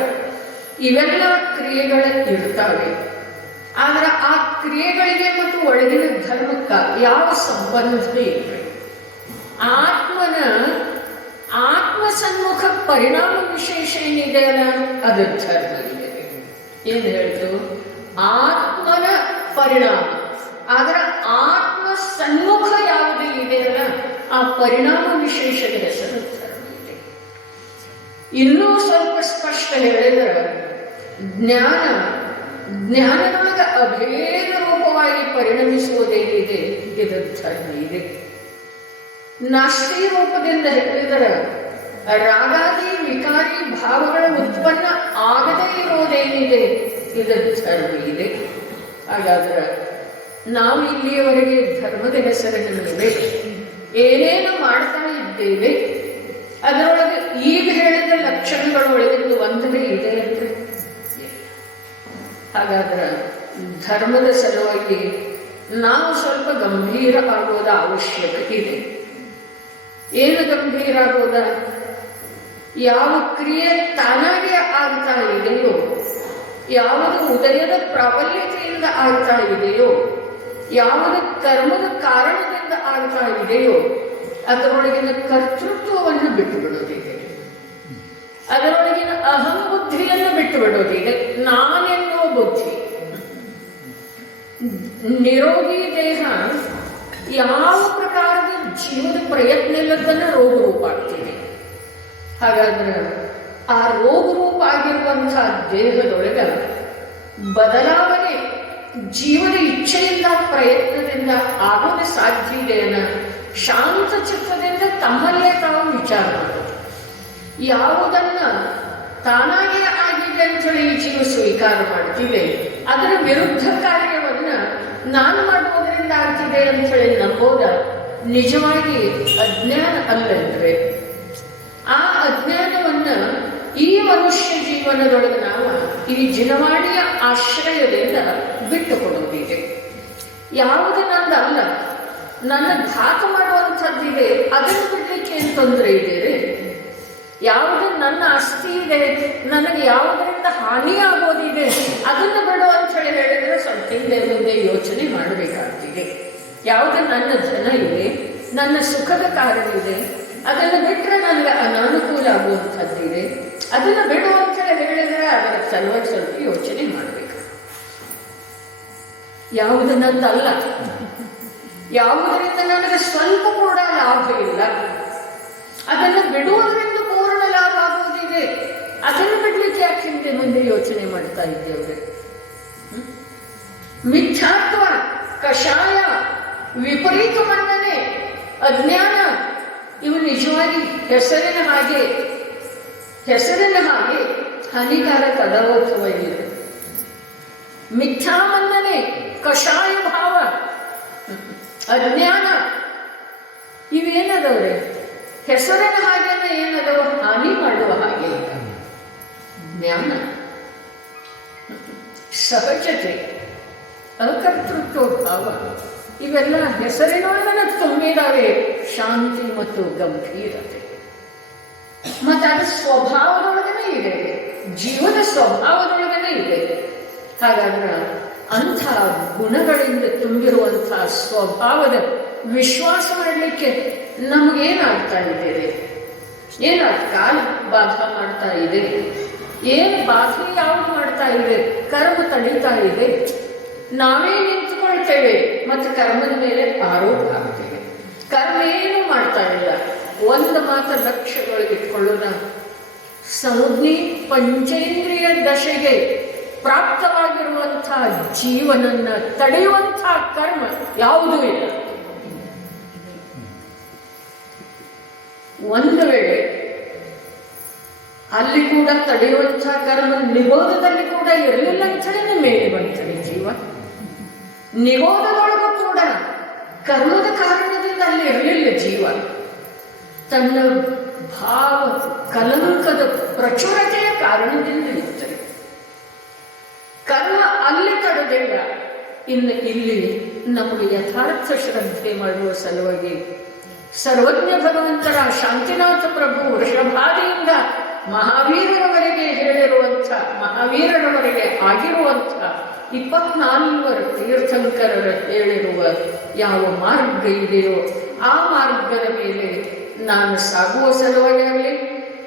ಇವೆಲ್ಲ ಕ್ರಿಯೆಗಳು ಇರ್ತವೆ. ಆದರೆ ಆ ಕ್ರಿಯೆಗಳಿಗೆ ಮತ್ತು ಒಳಗಿನ ಧರ್ಮಕ್ಕ ಯಾವ ಸಂಬಂಧ ಇಲ್ಲ. ಆತ್ಮಸನ್ಮುಖ ಪರಿಣಾಮ ವಿಶೇಷ ಏನಿದೆಯಲ್ಲ ಅದು ಧರ್ಮ ಇದೆ. ಏನು ಹೇಳ್ತು? ಆತ್ಮನ ಪರಿಣಾಮ. ಆದರೆ ಆತ್ಮ ಸನ್ಮುಖ ಯಾವುದು ಇದೆಯಲ್ಲ ಆ ಪರಿಣಾಮ ವಿಶೇಷದ ಹೆಸರು ಧರ್ಮ ಇದೆ. ಇನ್ನೂ ಸ್ವಲ್ಪ ಸ್ಪಷ್ಟ ಹೇಳಿದರೆ ಜ್ಞಾನದೊಳಗೆ ಅಭೇದ ರೂಪವಾಗಿ ಪರಿಣಮಿಸುವುದೇನಿದೆ ಇದು ಧರ್ಮ ಇದೆ. ನಾಸ್ತಿ ರೂಪದಿಂದ ಹೇಳಿದರೆ ರಾಗಾದಿ ವಿಕಾರಿ ಭಾವಗಳ ಉತ್ಪನ್ನ ಆಗದೇ ಇರುವುದೇನಿದೆ ಇದು ಧರ್ಮ ಇದೆ. ಹಾಗಾದ್ರೆ ನಾವು ಇಲ್ಲಿಯವರೆಗೆ ಧರ್ಮದ ಹೆಸರಿನಲ್ಲಿ ಏನೇನು ಮಾಡ್ತಾ ಇದ್ದೇವೆ, ಅದರೊಳಗೆ ಈಗ ಹೇಳಿದ ಲಕ್ಷಣಗಳೊಳಗಿಂದು ಒಂದೇ ಇದೆ ಅಂದ್ರೆ, ಹಾಗಾದ್ರೆ ಧರ್ಮದ ಸಲುವಾಗಿ ನಾವು ಸ್ವಲ್ಪ ಗಂಭೀರ ಆಗೋದ ಅವಶ್ಯಕತೆ ಇದೆ. ಏನು ಗಂಭೀರ ಆಗೋದ? ಯಾವ ಕ್ರಿಯೆ ತಾನಾಗೆ ಆಗ್ತಾ ಇದೆಯೋ, ಯಾವುದು ಉದಯದ ಪ್ರಾಬಲ್ಯತೆಯಿಂದ ಆಗ್ತಾ ಇದೆಯೋ, ಯಾವುದು ಕರ್ಮದ ಕಾರಣದಿಂದ ಆಗ್ತಾ ಇದೆಯೋ ಅದರೊಳಗಿನ ಕರ್ತೃತ್ವವನ್ನು ಬಿಟ್ಟು ಬಿಡೋದಿದೆ. ಅದರೊಳಗಿನ ಅಹಂ ಬುದ್ಧಿಯನ್ನು ಬಿಟ್ಟು ಬಿಡೋದಿದೆ. ನಾನೆನ್ನುವ ಬುದ್ಧಿ. ನಿರೋಗಿ ದೇಹ ಯಾವ ಪ್ರಕಾರದ ಜೀವದ ಪ್ರಯತ್ನ ಇಲ್ಲದನ್ನ ರೋಗ ರೂಪ ಆಗ್ತಿದೆ. ಹಾಗಾದ್ರೆ ಆ ರೋಗ ರೂಪ ಆಗಿರುವಂತಹ ದೇಹದೊಳಗ ಬದಲಾವಣೆ ಜೀವನ ಇಚ್ಛೆಯಿಂದ, ಪ್ರಯತ್ನದಿಂದ ಆಗೋದು ಸಾಧ್ಯ ಇದೆಯನ್ನ ಶಾಂತ ಚಿತ್ತದಿಂದ ತಮ್ಮಲ್ಲೇ ತಾವು ವಿಚಾರ ಮಾಡೋದು. ಯಾವುದನ್ನ ತಾನಾಗೇ ಆಗಿದೆ ಅಂತ ಹೇಳಿ ಜೀವ ಸ್ವೀಕಾರ ಮಾಡ್ತಿದೆ, ಅದರ ವಿರುದ್ಧ ಕಾರ್ಯವನ್ನ ನಾನು ಮಾಡುವುದರಿಂದ ಆಗ್ತಿದೆ ಅಂತ ಹೇಳಿ ನಂಬೋದ ನಿಜವಾಗಿ ಅಜ್ಞಾನ ಅಲ್ಲಂದ್ರೆ, ಆ ಅಜ್ಞಾನವನ್ನ ಈ ಮನುಷ್ಯ ಜೀವನದೊಳಗೆ ನಾವು ಈ ಜಿನವಾಣಿಯ ಆಶ್ರಯದಿಂದ ಬಿಟ್ಟು ಕೊಡುವುದಿದೆ. ಯಾವುದು ನಂದಲ್ಲ, ನನ್ನ ಘಾತ ಮಾಡುವಂಥದ್ದಿದೆ, ಅದನ್ನು ಬಿಡಲಿಕ್ಕೆ ಏನು ತೊಂದರೆ ಇದೆ? ಯಾವುದು ನನ್ನ ಆಸ್ತಿ ಇದೆ, ನನಗೆ ಯಾವುದರಿಂದ ಹಾನಿಯಾಗೋದಿದೆ ಅದನ್ನು ಬಿಡು ಅಂತ ಹೇಳಿ ಹೇಳಿದ್ರೆ ಸ್ವಲ್ಪ ಹಿಂದೆ ಮುಂದೆ ಯೋಚನೆ ಮಾಡಬೇಕಾಗ್ತಿದೆ. ಯಾವುದು ನನ್ನ ಧನ ಇದೆ, ನನ್ನ ಸುಖದ ಕಾರಣ ಇದೆ, ಅದನ್ನು ಬಿಟ್ಟರೆ ನನಗೆ ಅನಾನುಕೂಲ ಆಗುವಂಥದ್ದಿದೆ, ಅದನ್ನು ಬಿಡು ಅಂತ ಹೇಳಿ ಹೇಳಿದ್ರೆ ಅದರ ಸಲುವಾಗಿ ಸ್ವಲ್ಪ ಯೋಚನೆ ಮಾಡಬೇಕು. ಯಾವುದು ನಂದಲ್ಲ, ಯಾವುದರಿಂದ ನನಗೆ ಸ್ವಲ್ಪ ಕೂಡ ಲಾಭ ಇಲ್ಲ, ಅದನ್ನು ಬಿಡುವುದರಿಂದ ಪೂರ್ಣ ಲಾಭ ಆಗುವುದಿದೆ, ಅದನ್ನು ಬಿಡ್ಲಿಕ್ಕೆ ಯಾಕೆ ಹಿಂದೆ ಮುಂದೆ ಯೋಚನೆ ಮಾಡ್ತಾ ಇದ್ದೇವೆ? ಮಿಥ್ಯಾತ್ವ, ಕಷಾಯ, ವಿಪರೀತ ಮನ್ನಣೆ, ಅಜ್ಞಾನ ಇವು ನಿಜವಾಗಿ ಹೆಸರಿನ ಹಾಗೆ ಹಾನಿಕಾರಕ ಅದಾವ ಅಥವಾ ಇಲ್ಲ? ಮಿಥ್ಯಾ ಮನ್ನಣೆ, ಕಷಾಯ ಭಾವ, ಅಜ್ಞಾನ ಇವೇನದವ್ರೆ? ಹೆಸರಿನ ಹಾಗೇನ ಏನದವ? ಹಾನಿ ಮಾಡುವ ಹಾಗೆ ಜ್ಞಾನ, ಸಹಜತೆ, ಅಕರ್ತೃತ್ವ ಭಾವ ಇವೆಲ್ಲ ಹೆಸರಿನೊಳಗನ ತುಂಬಿದಾವೆ. ಶಾಂತಿ ಮತ್ತು ಗಂಭೀರತೆ ಮತ್ತು ಅದು ಸ್ವಭಾವದೊಳಗನೆ ಇದೆ, ಜೀವದ ಸ್ವಭಾವದೊಳಗನೆ ಇದೆ. ಹಾಗಾದ್ರೆ ಅಂಥ ಗುಣಗಳಿಂದ ತುಂಬಿರುವಂತಹ ಸ್ವಭಾವದ ವಿಶ್ವಾಸ ಮಾಡಲಿಕ್ಕೆ ನಮಗೇನಾಗ್ತಾ ಇದೆ? ಕಾಲ ಬಾಧ ಮಾಡ್ತಾ ಇದೆ, ಏನು ಬಾಧೆ ಯಾವುದು ಮಾಡ್ತಾ ಇದೆ? ಕರ್ಮ ತಡೀತಾ ಇದೆ. ನಾವೇ ನಿಂತುಕೊಳ್ತೇವೆ ಮತ್ತು ಕರ್ಮದ ಮೇಲೆ ಆರೋಪ ಆಗ್ತೇವೆ. ಕರ್ಮ ಏನು ಮಾಡ್ತಾ ಇಲ್ಲ. ಒಂದು ಮಾತ್ರ ಲಕ್ಷ್ಯಗಳಿಗೆ ಇಟ್ಕೊಳ್ಳೋಣ, ಸಂಜ್ಞೆ ಪಂಚೇಂದ್ರಿಯ ದಶೆಗೆ ಪ್ರಾಪ್ತವಾಗಿರುವಂತಹ ಜೀವನನ್ನ ತಡೆಯುವಂತಹ ಕರ್ಮ ಯಾವುದೂ ಇಲ್ಲ. ಒಂದು ವೇಳೆ ಅಲ್ಲಿ ಕೂಡ ತಡೆಯುವಂತಹ ಕರ್ಮ ನಿರೋಧದಲ್ಲಿ ಕೂಡ ಇರಲಿಲ್ಲ ಅಂತ ಹೇಳಿ ಮೇಲೆ ಬಂತಾರೆ ಜೀವ. ನಿರೋಧದೊಳಗೂ ಕೂಡ ಕರ್ಮದ ಕಾರಣದಿಂದ ಅಲ್ಲಿ ಇರಲಿಲ್ಲ ಜೀವ. ತನ್ನ ಭಾವ ಕಲಂಕದ ಪ್ರಚುರತೆಯ ಕಾರಣದಿಂದ ಇರುತ್ತದೆ. ಕರ್ಮ ಅಲ್ಲಿ ತಡೆದಿಲ್ಲ. ಇನ್ನು ಇಲ್ಲಿ ನಮಗೆ ಯಥಾರ್ಥ ಶ್ರದ್ಧೆ ಮಾಡುವ ಸಲುವಾಗಿ ಸರ್ವಜ್ಞ ಭಗವಂತರ ಶಾಂತಿನಾಥ ಪ್ರಭು ವೃಷಭಾದಿಯಿಂದ ಮಹಾವೀರರವರೆಗೆ ಹೇಳಿರುವಂಥ, ಮಹಾವೀರರವರೆಗೆ ಆಗಿರುವಂಥ 24 ತೀರ್ಥಂಕರರ ಹೇಳಿರುವ ಯಾವ ಮಾರ್ಗ ಇದೆಯೋ ಆ ಮಾರ್ಗದ ಮೇಲೆ ನಾನು ಸಾಗುವ ಸಲುವಾಗಿರಲಿ,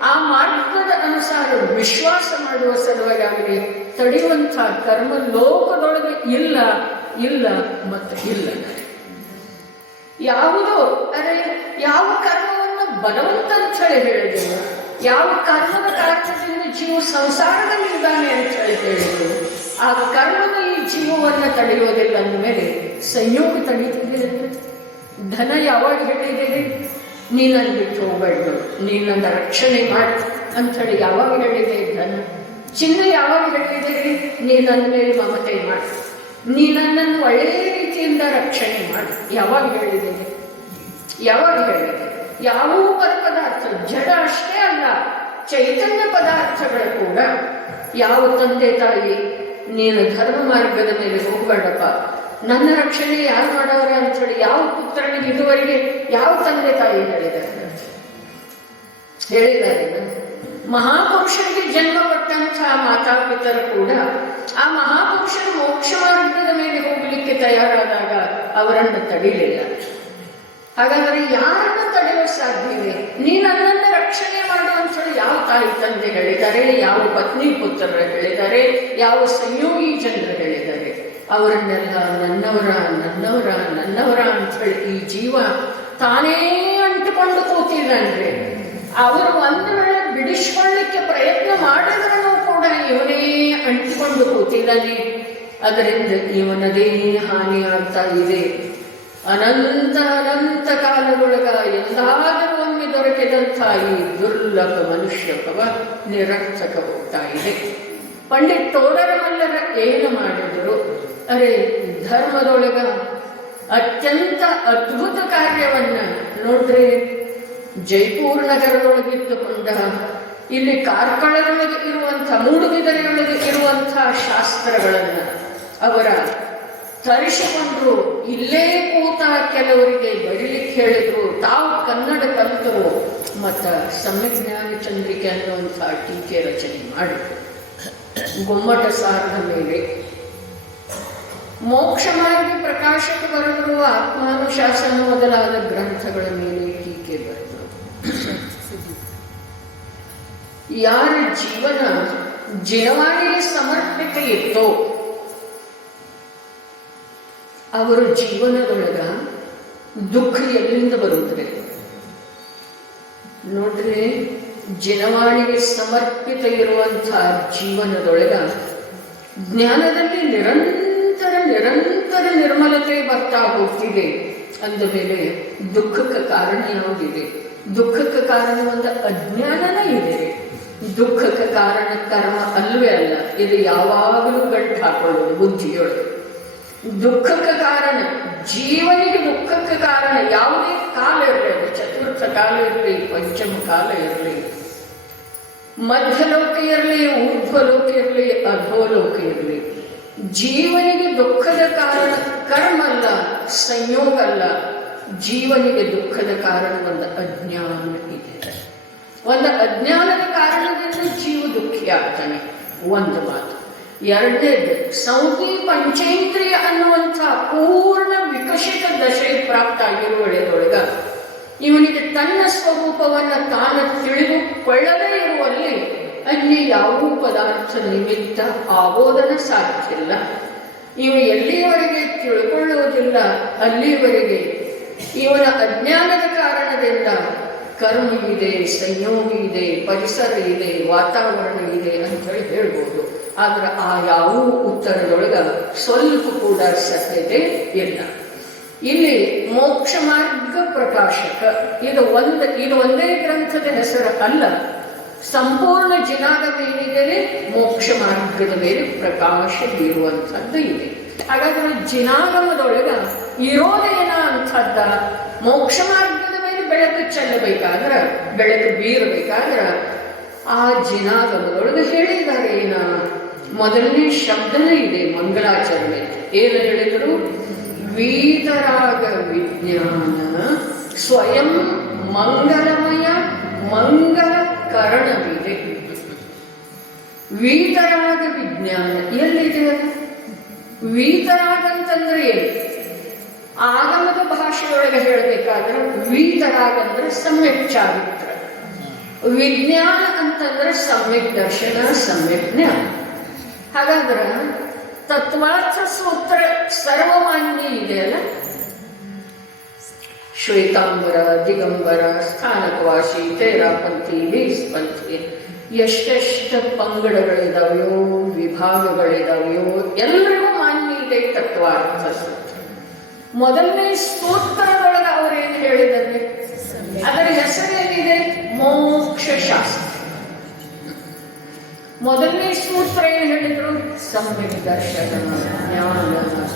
ಆ ಮಾರ್ಗದ ಅನುಸಾರ ವಿಶ್ವಾಸ ಮಾಡುವ ಸಲುವಾಗಿರಲಿ ತಡೆಯುವಂಥ ಕರ್ಮ ಲೋಕದೊಳಗೆ ಇಲ್ಲ ಇಲ್ಲ ಮತ್ತು ಇಲ್ಲ. ಯಾವುದೋ ಅರೆ ಯಾವ ಕರ್ಮವನ್ನು ಬಲವಂತ ಅಂತ ಹೇಳಿ ಹೇಳಿದೆವು, ಯಾವ ಕರ್ಮದ ಕಾರಣದಿಂದ ಜೀವ ಸಂಸಾರದಲ್ಲಿ ಇದ್ದಾನೆ ಅಂತ ಹೇಳಿ ಹೇಳಿದೆವು, ಆ ಕರ್ಮದ ಈ ಜೀವವನ್ನು ತಡೆಯುವುದಿಲ್ಲ ಅಂದಮೇಲೆ ಸಂಯೋಗ ತಡೀತಿದೆ. ಧನ ಯಾವಾಗ ಹೇಳಿದ್ದೀರಿ? ನೀನನ್ನು ಬಿಟ್ಟು ಹೋಗಬೇಡ, ನೀನನ್ನ ರಕ್ಷಣೆ ಮಾಡಿ ಅಂಥೇಳಿ ಯಾವಾಗ ಹೇಳಿದೆ ಧನ? ಚಿನ್ನ ಯಾವಾಗ ಹೇಳಿದ್ದೀರಿ? ನೀನನ್ನ ಮೇಲೆ ಮಮತೆ ಮಾಡಿ, ನೀ ನನ್ನನ್ನು ಒಳ್ಳೆಯ ರೀತಿಯಿಂದ ರಕ್ಷಣೆ ಮಾಡಿ ಯಾವಾಗ ಹೇಳಿದ್ದೇನೆ? ಯಾವಾಗ ಹೇಳಿದೆ? ಯಾವ ಪದಾರ್ಥ ಜಡ ಅಷ್ಟೇ ಅಲ್ಲ, ಚೈತನ್ಯ ಪದಾರ್ಥಗಳು ಕೂಡ ಯಾವ ತಂದೆ ತಾಯಿ ನೀನು ಧರ್ಮ ಮಾರ್ಗದ ಮೇಲೆ ಹೋಗಬೇಡಪ್ಪ, ನನ್ನ ರಕ್ಷಣೆ ಯಾರು ಮಾಡೋರ ಅಂಥೇಳಿ ಯಾವ ಪುತ್ರನಿಗೆ ಇದುವರೆಗೆ ಯಾವ ತಂದೆ ತಾಯಿ ಹೇಳಿದ್ದಾರೆ? ಮಹಾಪುರುಷರಿಗೆ ಜನ್ಮ ಕೊಟ್ಟಂಥ ಮಾತಾಪಿತರು ಕೂಡ ಆ ಮಹಾಪುರುಷರು ಮೋಕ್ಷ ಮಾರ್ಗದ ಮೇಲೆ ಹೋಗಲಿಕ್ಕೆ ತಯಾರಾದಾಗ ಅವರನ್ನು ತಡೀಲಿಲ್ಲ. ಹಾಗಾದರೆ ಯಾರನ್ನು ತಡೆಯಲು ಸಾಧ್ಯವಿದೆ? ನೀ ನನ್ನನ್ನು ರಕ್ಷಣೆ ಮಾಡು ಅಂತೇಳಿ ಯಾವ ತಾಯಿ ತಂದೆ ಹೇಳಿದ್ದಾರೆ, ಯಾವ ಪತ್ನಿ ಪುತ್ರರು ಹೇಳಿದ್ದಾರೆ, ಯಾವ ಸಂಯೋಗಿ ಜನರು ಹೇಳಿದ್ದಾರೆ? ಅವರನ್ನೆಲ್ಲ ನನ್ನವರ ನನ್ನವರ ನನ್ನವರ ಅಂಥೇಳಿ ಈ ಜೀವ ತಾನೇ ಅಂಟುಕೊಂಡು ಕೂತಿದ್ದಾನೆ. ಅವರು ಒಂದು ವೇಳೆ ಬಿಡಿಸ್ಕೊಳ್ಳಿಕ್ಕೆ ಪ್ರಯತ್ನ ಮಾಡಿದ್ರೂ ಕೂಡ ಇವನೇ ಅಂಟಿಕೊಂಡು ಕೂತಿದ್ದಾನೆ. ಅದರಿಂದ ಇವನದೇ ಹಾನಿ ಆಗ್ತಾ ಇದೆ. ಅನಂತ ಅನಂತ ಕಾಲದೊಳಗ ಎಲ್ಲಾದರೂ ಒಮ್ಮೆ ದೊರಕಿದಂಥ ಈ ದುರ್ಲಭ ಮನುಷ್ಯತ್ವ ನಿರರ್ಥಕ ಹೋಗ್ತಾ ಇದೆ. ಪಂಡಿತ್ ತೋಡರಮಲ್ಲರ ಏನು ಮಾಡಿದರು? ಅರೆ ಧರ್ಮದೊಳಗ ಅತ್ಯಂತ ಅದ್ಭುತ ಕಾರ್ಯವನ್ನ ನೋಡ್ರಿ. ಜೈಪುರ ನಗರದೊಳಗಿದ್ದುಕೊಂಡ ಇಲ್ಲಿ ಕಾರ್ಕಳದೊಳಗೆ ಇರುವಂಥ ಮೂಡುಬಿದಿರೆಯೊಳಗೆ ಇರುವಂಥ ಶಾಸ್ತ್ರಗಳನ್ನು ಅವರ ತರಿಸಿಕೊಂಡ್ರು. ಇಲ್ಲೇ ಕೂತ ಕೆಲವರಿಗೆ ಬರೀಲಿಕ್ಕೆ ಹೇಳಿದ್ರು. ತಾವು ಕನ್ನಡ ಕಲಿತರು ಮತ್ತು ಸಮ್ಯಜ್ಞಾನ ಚಂದ್ರಿಕೆ ಅನ್ನುವಂಥ ಟೀಕೆ ರಚನೆ ಮಾಡಿದ್ರು. ಗೊಮ್ಮಟ ಸಾರದ ಮೇಲೆ ಮೋಕ್ಷ ಮಾರ್ಗ ಪ್ರಕಾಶಕ ಬರೆದರು. ಆತ್ಮಾನುಶಾಸನ ಮೊದಲಾದ ಗ್ರಂಥಗಳ ಮೇಲೆ ಟೀಕೆ ಬರೆದರು. ಯಾರ ಜೀವನ ಜಿನವಾಣಿಗೆ ಸಮರ್ಪಿತ ಇತ್ತೋ ಅವರ ಜೀವನದೊಳಗ ದುಃಖ ಎಲ್ಲಿಂದ ಬರುತ್ತದೆ ನೋಡ್ರಿ. ಜಿನವಾಣಿಗೆ ಸಮರ್ಪಿತ ಇರುವಂತಹ ಜೀವನದೊಳಗ ಜ್ಞಾನದಲ್ಲಿ ನಿರಂತರ ನಿರಂತರ ನಿರ್ಮಲತೆ ಬರ್ತಾ ಹೋಗ್ತಿದೆ. ಅಂದ ಮೇಲೆ ದುಃಖಕ್ಕೆ ಕಾರಣ ಯಾವುದಿದೆ? ದುಃಖಕ್ಕೆ ಕಾರಣ ಒಂದು ಅಜ್ಞಾನನೇ ಇದೆ. ದುಃಖಕ್ಕೆ ಕಾರಣ ಕರ್ಮ ಅಲ್ವೇ ಅಲ್ಲ. ಇದು ಯಾವಾಗಲೂ ಗಂಟು ಹಾಕೊಳ್ಳೋದು ಬುದ್ಧಿಯೊಳಗೆ. ದುಃಖಕ್ಕೆ ಕಾರಣ ಜೀವನಿಗೆ ದುಃಖಕ್ಕೆ ಕಾರಣ ಯಾವುದೇ ಕಾಲ ಇರಲಿ, ಚತುರ್ಥ ಕಾಲ ಇರಲಿ, ಪಂಚಮ ಕಾಲ ಇರಲಿ, ಮಧ್ಯಲೋಕ ಇರಲಿ, ಊರ್ಧ್ವಲೋಕ ಇರಲಿ, ಅಧೋಲೋಕ ಇರಲಿ, ಜೀವನಿಗೆ ದುಃಖದ ಕಾರಣ ಕರ್ಮ ಅಲ್ಲ, ಸಂಯೋಗ ಅಲ್ಲ. ಜೀವನಿಗೆ ದುಃಖದ ಕಾರಣ ಒಂದು ಅಜ್ಞಾನ ಇದೆ. ಒಂದು ಅಜ್ಞಾನದ ಕಾರಣದಿಂದ ಜೀವ ದುಃಖಿ ಆಗ್ತಾನೆ. ಒಂದು ಮಾತು. ಎರಡನೇದು, ಸಂಜ್ಞೆ ಪಂಚೇಂದ್ರಿಯ ಅನ್ನುವಂಥ ಪೂರ್ಣ ವಿಕಸಿತ ದಶೆ ಪ್ರಾಪ್ತ ಆಗಿರುವೊಳಗ ಇವನಿಗೆ ತನ್ನ ಸ್ವರೂಪವನ್ನು ತಾನು ತಿಳಿದುಕೊಳ್ಳದೇ ಇರುವಲ್ಲಿ ಅಲ್ಲಿ ಯಾವ ಪದಾರ್ಥ ನಿಮಿತ್ತ ಆಗೋದನ್ನು ಸಾಧ್ಯ ಇಲ್ಲ. ಇವು ಎಲ್ಲಿಯವರೆಗೆ ತಿಳ್ಕೊಳ್ಳುವುದಿಲ್ಲ ಅಲ್ಲಿಯವರೆಗೆ ಇವನ ಅಜ್ಞಾನದ ಕಾರಣದಿಂದ ಕರ್ಮ ಇದೆ, ಸಂಯೋಗ ಇದೆ, ಪರಿಸರ ಇದೆ, ವಾತಾವರಣ ಇದೆ ಅಂತ ಹೇಳಿ ಹೇಳ್ಬೋದು. ಆದ್ರೆ ಆ ಯಾವ ಉತ್ತರದೊಳಗ ಸ್ವಲ್ಪ ಕೂಡ ಸತ್ಯತೆ ಇಲ್ಲ. ಇಲ್ಲಿ ಮೋಕ್ಷ ಮಾರ್ಗ ಪ್ರಕಾಶಕ ಇದು ಒಂದೇ ಗ್ರಂಥದ ಹೆಸರು ಅಲ್ಲ. ಸಂಪೂರ್ಣ ಜಿನಾದ ಮೇಲಿದರೆ ಮೋಕ್ಷ ಮಾರ್ಗದ ಮೇಲೆ ಪ್ರಕಾಶ ಬೀರುವಂಥದ್ದು ಇದೆ. ಹಾಗಾದ್ರೆ ಜಿನಾಗಮದೊಳಗ ಇರೋದೇನ ಅಂಥದ್ದ? ಮೋಕ್ಷ ಮಾರ್ಗದ ಮೇಲೆ ಬೆಳಕು ಚೆಲ್ಲಬೇಕಾದ್ರೆ, ಬೆಳಕು ಬೀರಬೇಕಾದ್ರೆ ಆ ಜಿನಾಗಮದೊಳಗೆ ಹೇಳಿದ್ದಾರೆ ಏನ, ಮೊದಲನೇ ಶಬ್ದನೇ ಇದೆ ಮಂಗಲಾಚರಣೆ. ಏನು ಹೇಳಿದರು? ವೀತರಾಗ ವಿಜ್ಞಾನ ಸ್ವಯಂ ಮಂಗಲಮಯ ಮಂಗಲ ಕರಣವಿದೆ. ವೀತರಾಗ ವಿಜ್ಞಾನ ಎಲ್ಲಿದೆ? ವೀತರಾಗ ಅಂತಂದ್ರೆ ಏನು? ಆಗಮದ ಭಾಷೆಯೊಳಗೆ ಹೇಳಬೇಕಾದ್ರೆ ವೀತರಾಗ ಅಂದ್ರೆ ಸಮ್ಯಕ್ ಚಾರಿತ್ರ, ವಿಜ್ಞಾನ ಅಂತಂದ್ರೆ ಸಮ್ಯಕ್ ದರ್ಶನ, ಸಮ್ಯಕ್ ಜ್ಞಾನ. ಹಾಗಾದ್ರೆ ತತ್ವಾರ್ಥ ಸೂತ್ರ ಸರ್ವಮಾನ್ಯ ಇದೆಯಲ್ಲ, ಶ್ವೇತಾಂಬರ, ದಿಗಂಬರ, ಸ್ಥಾನಕವಾಸಿ, ತೇರಾಪಂಥಿ, ಲೀಸ್ಪಂಥಿ, ಎಷ್ಟೆಷ್ಟು ಪಂಗಡಗಳಿದಾವೆಯೋ, ವಿಭಾಗಗಳಿದಾವೆಯೋ, ಎಲ್ಲರಿಗೂ ಮಾನ್ಯ ಇದೆ ತತ್ವಾರ್ಥ ಸೂತ್ರ. ಮೊದಲನೇ ಸ್ತೋತ್ರದೊಳಗೆ ಅವರೇನು ಹೇಳಿದ್ದಾರೆ? ಅದರ ಹೆಸರೇನಿದೆ? ಮೋಕ್ಷಶಾಸ್ತ್ರ. ಮೊದಲನೇ ಸೂತ್ರ ಏನು ಹೇಳಿದ್ರು? ಸಮ್ಯಕ್ ದರ್ಶನ, ಜ್ಞಾನ,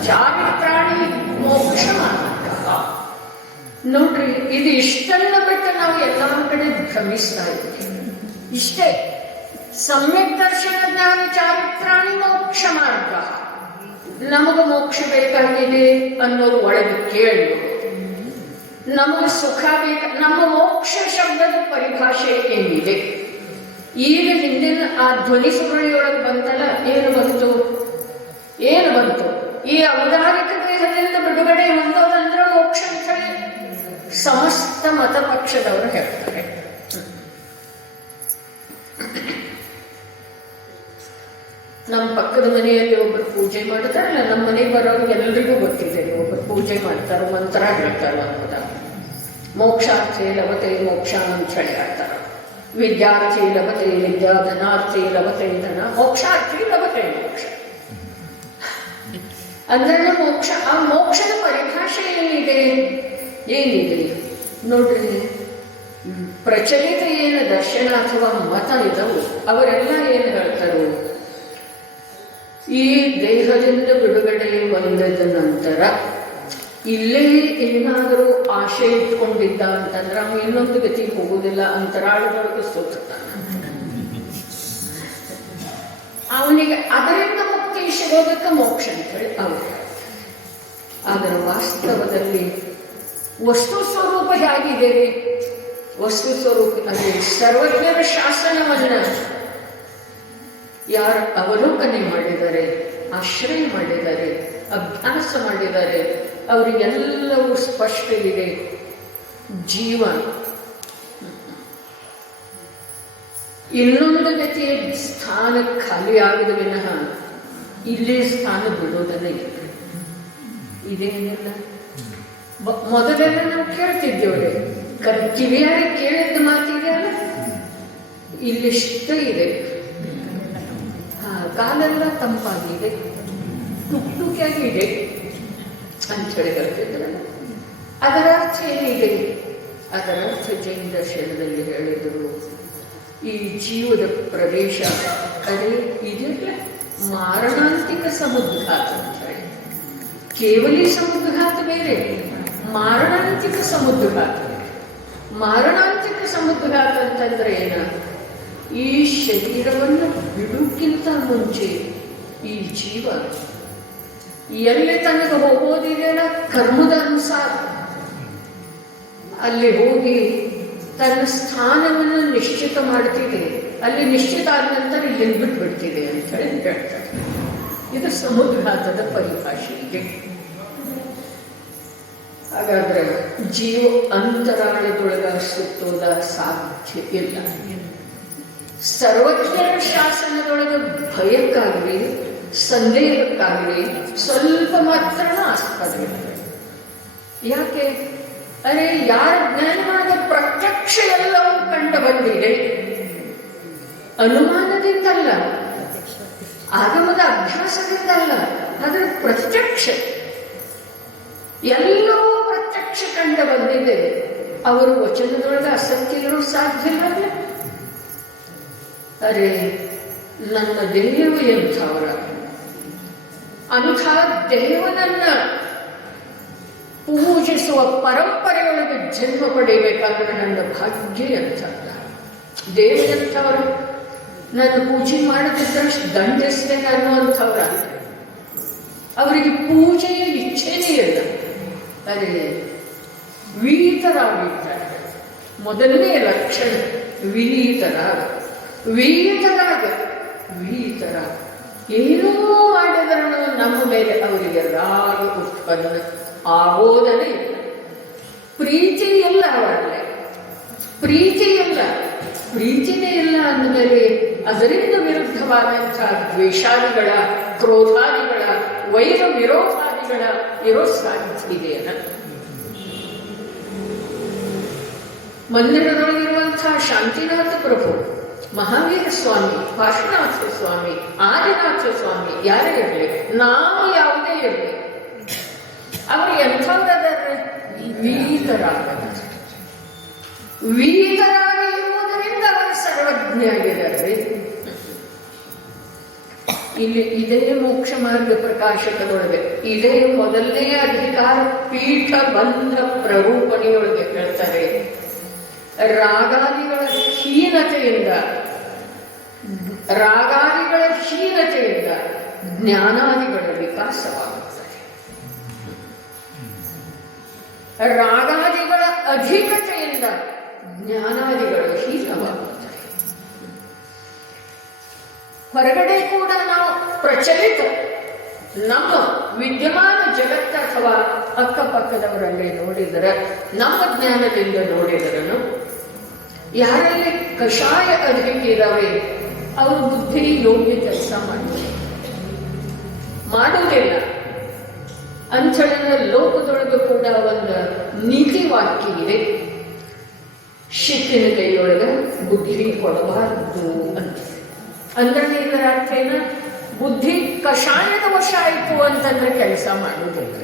ಚಾರಿತ್ರಾಣಿ, ಮೋಕ್ಷ ಮಾರ್ಗ. ನೋಡ್ರಿ, ಇದು ಇಷ್ಟನ್ನ ಬಿಟ್ಟು ನಾವು ಎಲ್ಲಾ ಕಡೆ ಭ್ರಮಿಸ್ತಾ ಇದ್ದೀವಿ. ಇಷ್ಟೇ, ಸಮ್ಯಕ್ ದರ್ಶನ, ಜ್ಞಾನ, ಚಾರಿತ್ರಾಣಿ, ಮೋಕ್ಷ ಮಾರ್ಗ. ನಮಗೆ ಮೋಕ್ಷ ಬೇಕಾಗಿದೆ ಅನ್ನೋದು ಒಳಗೆ ಕೇಳಿ, ನಮಗೆ ಸುಖ ಬೇಕು. ನಮ್ಮ ಮೋಕ್ಷ ಶಬ್ದದ ಪರಿಭಾಷೆ ಏನಿದೆ? ಈಗ ಹಿಂದಿನ ಆ ಧ್ವನಿ ಸುರುಳಿಯೊಳಗೆ ಬಂತಲ್ಲ, ಏನು ಬಂತು? ಏನು ಬಂತು? ಈ ಔದಾರಿಕ ದೇಹದಿಂದ ಬಿಡುಗಡೆ ಹೊಂದೋದಂದ್ರೆ ಮೋಕ್ಷ ಅಂತ ಹೇಳಿ ಸಮಸ್ತ ಮತ ಪಕ್ಷದವರು ಹೇಳ್ತಾರೆ. ನಮ್ಮ ಪಕ್ಕದ ಮನೆಯಲ್ಲಿ ಒಬ್ಬರು ಪೂಜೆ ಮಾಡ್ತಾರಲ್ಲ, ನಮ್ಮ ಮನೆಗೆ ಬರೋರಿಗೆ ಎಲ್ಲರಿಗೂ ಗೊತ್ತಿದೆ. ಒಬ್ಬರು ಪೂಜೆ ಮಾಡ್ತಾರೆ, ಮಂತ್ರ ಹೇಳ್ತಾರೆ ಅನ್ನೋದ. ಮೋಕ್ಷಾರ್ಥಿ ಲಭತೆ ಮೋಕ್ಷ ಅಂತ ಹೇಳಿ ಹೇಳ್ತಾರೆ. ವಿದ್ಯಾರ್ಥಿ ಲಭತೆ ವಿದ್ಯಾ, ಧನಾರ್ಥಿ ಲಭತೆ ಧನ, ಮೋಕ್ಷಾರ್ಥಿ ಲಭತೆ ಮೋಕ್ಷ. ಅಂದ್ರೆ ಮೋಕ್ಷ, ಆ ಮೋಕ್ಷದ ಪರಿಭಾಷೆ ಏನಿದೆ? ಏನಿದೆ ನೋಡ್ರಿ, ಪ್ರಚಲಿತ ಏನು ದರ್ಶನ ಅಥವಾ ಮತ ಇದ್ದವು ಅವರೆಲ್ಲ ಏನು ಹೇಳ್ತಾರೋ, ಈ ದೇಹದಿಂದ ಬಿಡುಗಡೆ ಬಂದದ ನಂತರ ಇಲ್ಲೇ ಏನಾದರೂ ಆಶೆ ಇಟ್ಕೊಂಡಿದ್ದ ಅಂತಂದ್ರೆ ಅವನು ಇನ್ನೊಂದು ಗತಿಗೆ ಹೋಗುವುದಿಲ್ಲ, ಅಂತರಾಳದೊಳಗೆ ಸೋತಾನ. ಅವನಿಗೆ ಅದರಿಂದ ಮುಕ್ತಿ ಸಿಗೋದಕ್ಕೆ ಮೋಕ್ಷ ಅಂತ ಹೇಳಿ ಅವರು. ಅದರ ವಾಸ್ತವದಲ್ಲಿ ವಸ್ತು ಸ್ವರೂಪ ಹೇಗಿದೆ? ವಸ್ತು ಸ್ವರೂಪ ಅಂದರೆ ಸರ್ವಜ್ಞರ ಶಾಸನವನ್ನ ಯಾರು ಅವಲೋಕನೆ ಮಾಡಿದ್ದಾರೆ, ಆಶ್ರಯ ಮಾಡಿದ್ದಾರೆ, ಅಭ್ಯಾಸ ಮಾಡಿದ್ದಾರೆ, ಅವರಿಗೆಲ್ಲವೂ ಸ್ಪಷ್ಟ ಇದೆ. ಜೀವ ಇನ್ನೊಂದು ಗತಿಯ ಸ್ಥಾನ ಖಾಲಿ ಆಗದ ವಿನಃ ಇಲ್ಲೇ ಸ್ಥಾನ ಬಿಡೋದನ್ನೇ ಇದೇನಿಲ್ಲ. ಮೊದಲೆಲ್ಲ ನಾವು ಕೇಳ್ತಿದ್ದೇವೆ, ಕಿವಿಯಾಗಿ ಕೇಳಿದ ಮಾತಿದೆಯಲ್ಲ, ಇಲ್ಲಿಷ್ಟ ಇದೆ, ಕಾಲೆಲ್ಲ ತಂಪಾಗಿದೆ, ಟುಕ್ಟುಕಿಯಾಗಿದೆ ಅಂಥೇಳಿ ಹೇಳ್ತಿದ್ರಲ್ಲ. ಅದರ ಅರ್ಥ ಏನಿದೆ? ಅದರ ಅರ್ಥ ಜೈನ ದರ್ಶನದಲ್ಲಿ ಹೇಳಿದರು, ಈ ಜೀವದ ಪ್ರವೇಶ ಅದೇ ಇದೆಲ್ಲ ಮಾರಣಾಂತಿಕ ಸಮುದ್ಘಾತ ಅಂತ ಹೇಳಿ. ಕೇವಲಿ ಸಮುದ್ಘಾತ ಬೇರೆ, ಮಾರಣಾಂತಿಕ ಸಮುದ್ಘಾತ. ಮಾರಣಾಂತಿಕ ಸಮುದ್ಘಾತ ಅಂತಂದ್ರೆ ಏನ? ಈ ಶರೀರವನ್ನು ಬಿಡುಕ್ಕಿಂತ ಮುಂಚೆ ಈ ಜೀವ ಎಲ್ಲಿ ತನಗೆ ಹೋಗೋದಿದೆಯಲ್ಲ ಕರ್ಮದ ಅನುಸಾರ ಅಲ್ಲಿ ಹೋಗಿ ತನ್ನ ಸ್ಥಾನವನ್ನು ನಿಶ್ಚಿತ ಮಾಡ್ತಿದೆ. ಅಲ್ಲಿ ನಿಶ್ಚಿತ ಆದ ನಂತರ ಇಲ್ಲಿ ಬಿಟ್ಬಿಡ್ತಿದೆ ಅಂತ ಹೇಳಿ ಹೇಳ್ತಾರೆ. ಇದು ಸಮುದ್ಘಾತದ ಪರಿಭಾಷೆ ಇದೆ. ಹಾಗಾದ್ರೆ ಜೀವ ಅಂತರಾಳದೊಳಗ ಸುತ್ತೋದ ಸಾಧ್ಯ ಇಲ್ಲ. ಸರ್ವಜ್ಞರ ಶಾಸನದೊಳಗೆ ಭಯಕ್ಕಾಗಲಿ ಸಂದೇಹಕ್ಕಾಗಲಿ ಸ್ವಲ್ಪ ಮಾತ್ರ ಆಸ್ಪದವಿದೆ. ಯಾಕೆ? ಅರೆ, ಯಾರ ಜ್ಞಾನವಾದ ಪ್ರತ್ಯಕ್ಷ ಎಲ್ಲವೂ ಕಂಡು ಬಂದಿದೆ, ಅನುಮಾನದಿಂದಲ್ಲ, ಆಗಮದ ಅಭ್ಯಾಸದಿಂದಲ್ಲ, ಅದರ ಪ್ರತ್ಯಕ್ಷ ಎಲ್ಲವೂ ಪ್ರತ್ಯಕ್ಷ ಕಂಡು ಬಂದಿದೆ. ಅವರು ವಚನದೊಳಗೆ ಅಸತ್ಯ ಇರೋ ಸಾಧ್ಯ ಇಲ್ಲ. ಅರೆ, ನನ್ನ ದೇವರು ಎಂಥವರ, ಅಂಥ ದೇವನನ್ನ ಪೂಜಿಸುವ ಪರಂಪರೆಯೊಳಗೆ ಜನ್ಮ ಪಡೆಯಬೇಕಾದ್ರೆ ನನ್ನ ಭಾಗ್ಯ ಅಂತ. ದೇವರಂಥವರು ನಾನು ಪೂಜೆ ಮಾಡದಿದ್ದಷ್ಟು ದಂಡಿಸ್ತೇನೆ ಅನ್ನುವಂಥವ್ರಲ್ಲ. ಅವರಿಗೆ ಪೂಜೆಯ ಇಚ್ಛೆನೇ ಇಲ್ಲ. ಅದೇ ವೀತರಾಗಿದ್ದಾರೆ. ಮೊದಲನೇ ಲಕ್ಷಣ ವಿನೀತರಾಗ. ಏನೂ ಮಾಡಿದ್ರೂ ನಮ್ಮ ಮೇಲೆ ಅವರಿಗೆ ರಾಗ ಉತ್ಪನ್ನ ಆಗೋದನೇ ಇಲ್ಲ. ಪ್ರೀತಿ ಇಲ್ಲ ಅವರಲ್ಲೇ, ಪ್ರೀತಿನೇ ಇಲ್ಲ ಅಂದಮೇಲೆ ಅದರಿಂದ ವಿರುದ್ಧವಾದಂತಹ ದ್ವೇಷಾದಿಗಳ, ಕ್ರೋಧಾದಿಗಳ, ವೈರ ವಿರೋಧಾದಿಗಳ ಇರೋ ಸಾಧ್ಯತೆ ಇದೆಯಲ್ಲ. ಮಂದಿರದೊಳಗಿರುವಂತಹ ಶಾಂತಿನಾಥ ಪ್ರಭು, ಮಹಾವೀರ ಸ್ವಾಮಿ, ಪಾರ್ಶ್ವನಾಥ ಸ್ವಾಮಿ, ಆದಿನಾಥ ಸ್ವಾಮಿ ಯಾರೇ ಇರಲಿ, ನಾವು ಯಾವುದೇ ಇರಲಿ, ಅವರು ಎಂಥವರಾದರೆ ವೀತರಾಗಿ ಇರುವುದರಿಂದ ಅವರು ಸರ್ವಜ್ಞಾಗಿದ್ದಾರೆ. ಇಲ್ಲಿ ಇದೇ ಮೋಕ್ಷ ಮಾರ್ಗ ಪ್ರಕಾಶಕದೊಳಗೆ ಇದೇ ಮೊದಲನೇ ಅಧಿಕಾರ ಪೀಠ ಬಂಧ ಪ್ರರೂಪಣೆಯೊಳಗೆ ಹೇಳ್ತಾರೆ. ರಾಗಾದಿಗಳ ಹೀನತೆಯಿಂದ ಜ್ಞಾನಾದಿಗಳ ವಿಕಾಸವಾಗುತ್ತದೆ. ರಾಗಾದಿಗಳ ಅಧಿಕತೆಯಿಂದ ಜ್ಞಾನಾದಿಗಳು ಹೀನವಾಗುತ್ತದೆ. ಹೊರಗಡೆ ಕೂಡ ನಾವು ಪ್ರಚಲಿತ ನಮ್ಮ ವಿದ್ಯಮಾನ ಜಗತ್ತ ಅಥವಾ ಅಕ್ಕಪಕ್ಕದವರಲ್ಲಿ ನೋಡಿದರೆ, ನಮ್ಮ ಜ್ಞಾನದಿಂದ ನೋಡಿದರನು ಯಾರಲ್ಲಿ ಕಷಾಯ ಅಧಿಕಿದಾವೆ ಅವರು ಬುದ್ಧಿ ಯೋಗ್ಯ ಕೆಲಸ ಮಾಡುವುದಿಲ್ಲ. ಅಂಥಳಿನ ಲೋಕದೊಳಗೆ ಕೂಡ ಒಂದು ನೀತಿ ವಾಕ್ಯ ಇದೆ, ಶಿತ್ತಿನ ಕೈಯೊಳಗೆ ಬುದ್ಧಿ ಕೊಡಬಾರದು ಅಂತ. ಅಂದ್ರೆ ಇದರ ಅರ್ಥ ಏನ? ಬುದ್ಧಿ ಕಷಾಯದ ವಶ ಆಯಿತು ಅಂತಂದ್ರೆ ಕೆಲಸ ಮಾಡುವುದಿಲ್ಲ.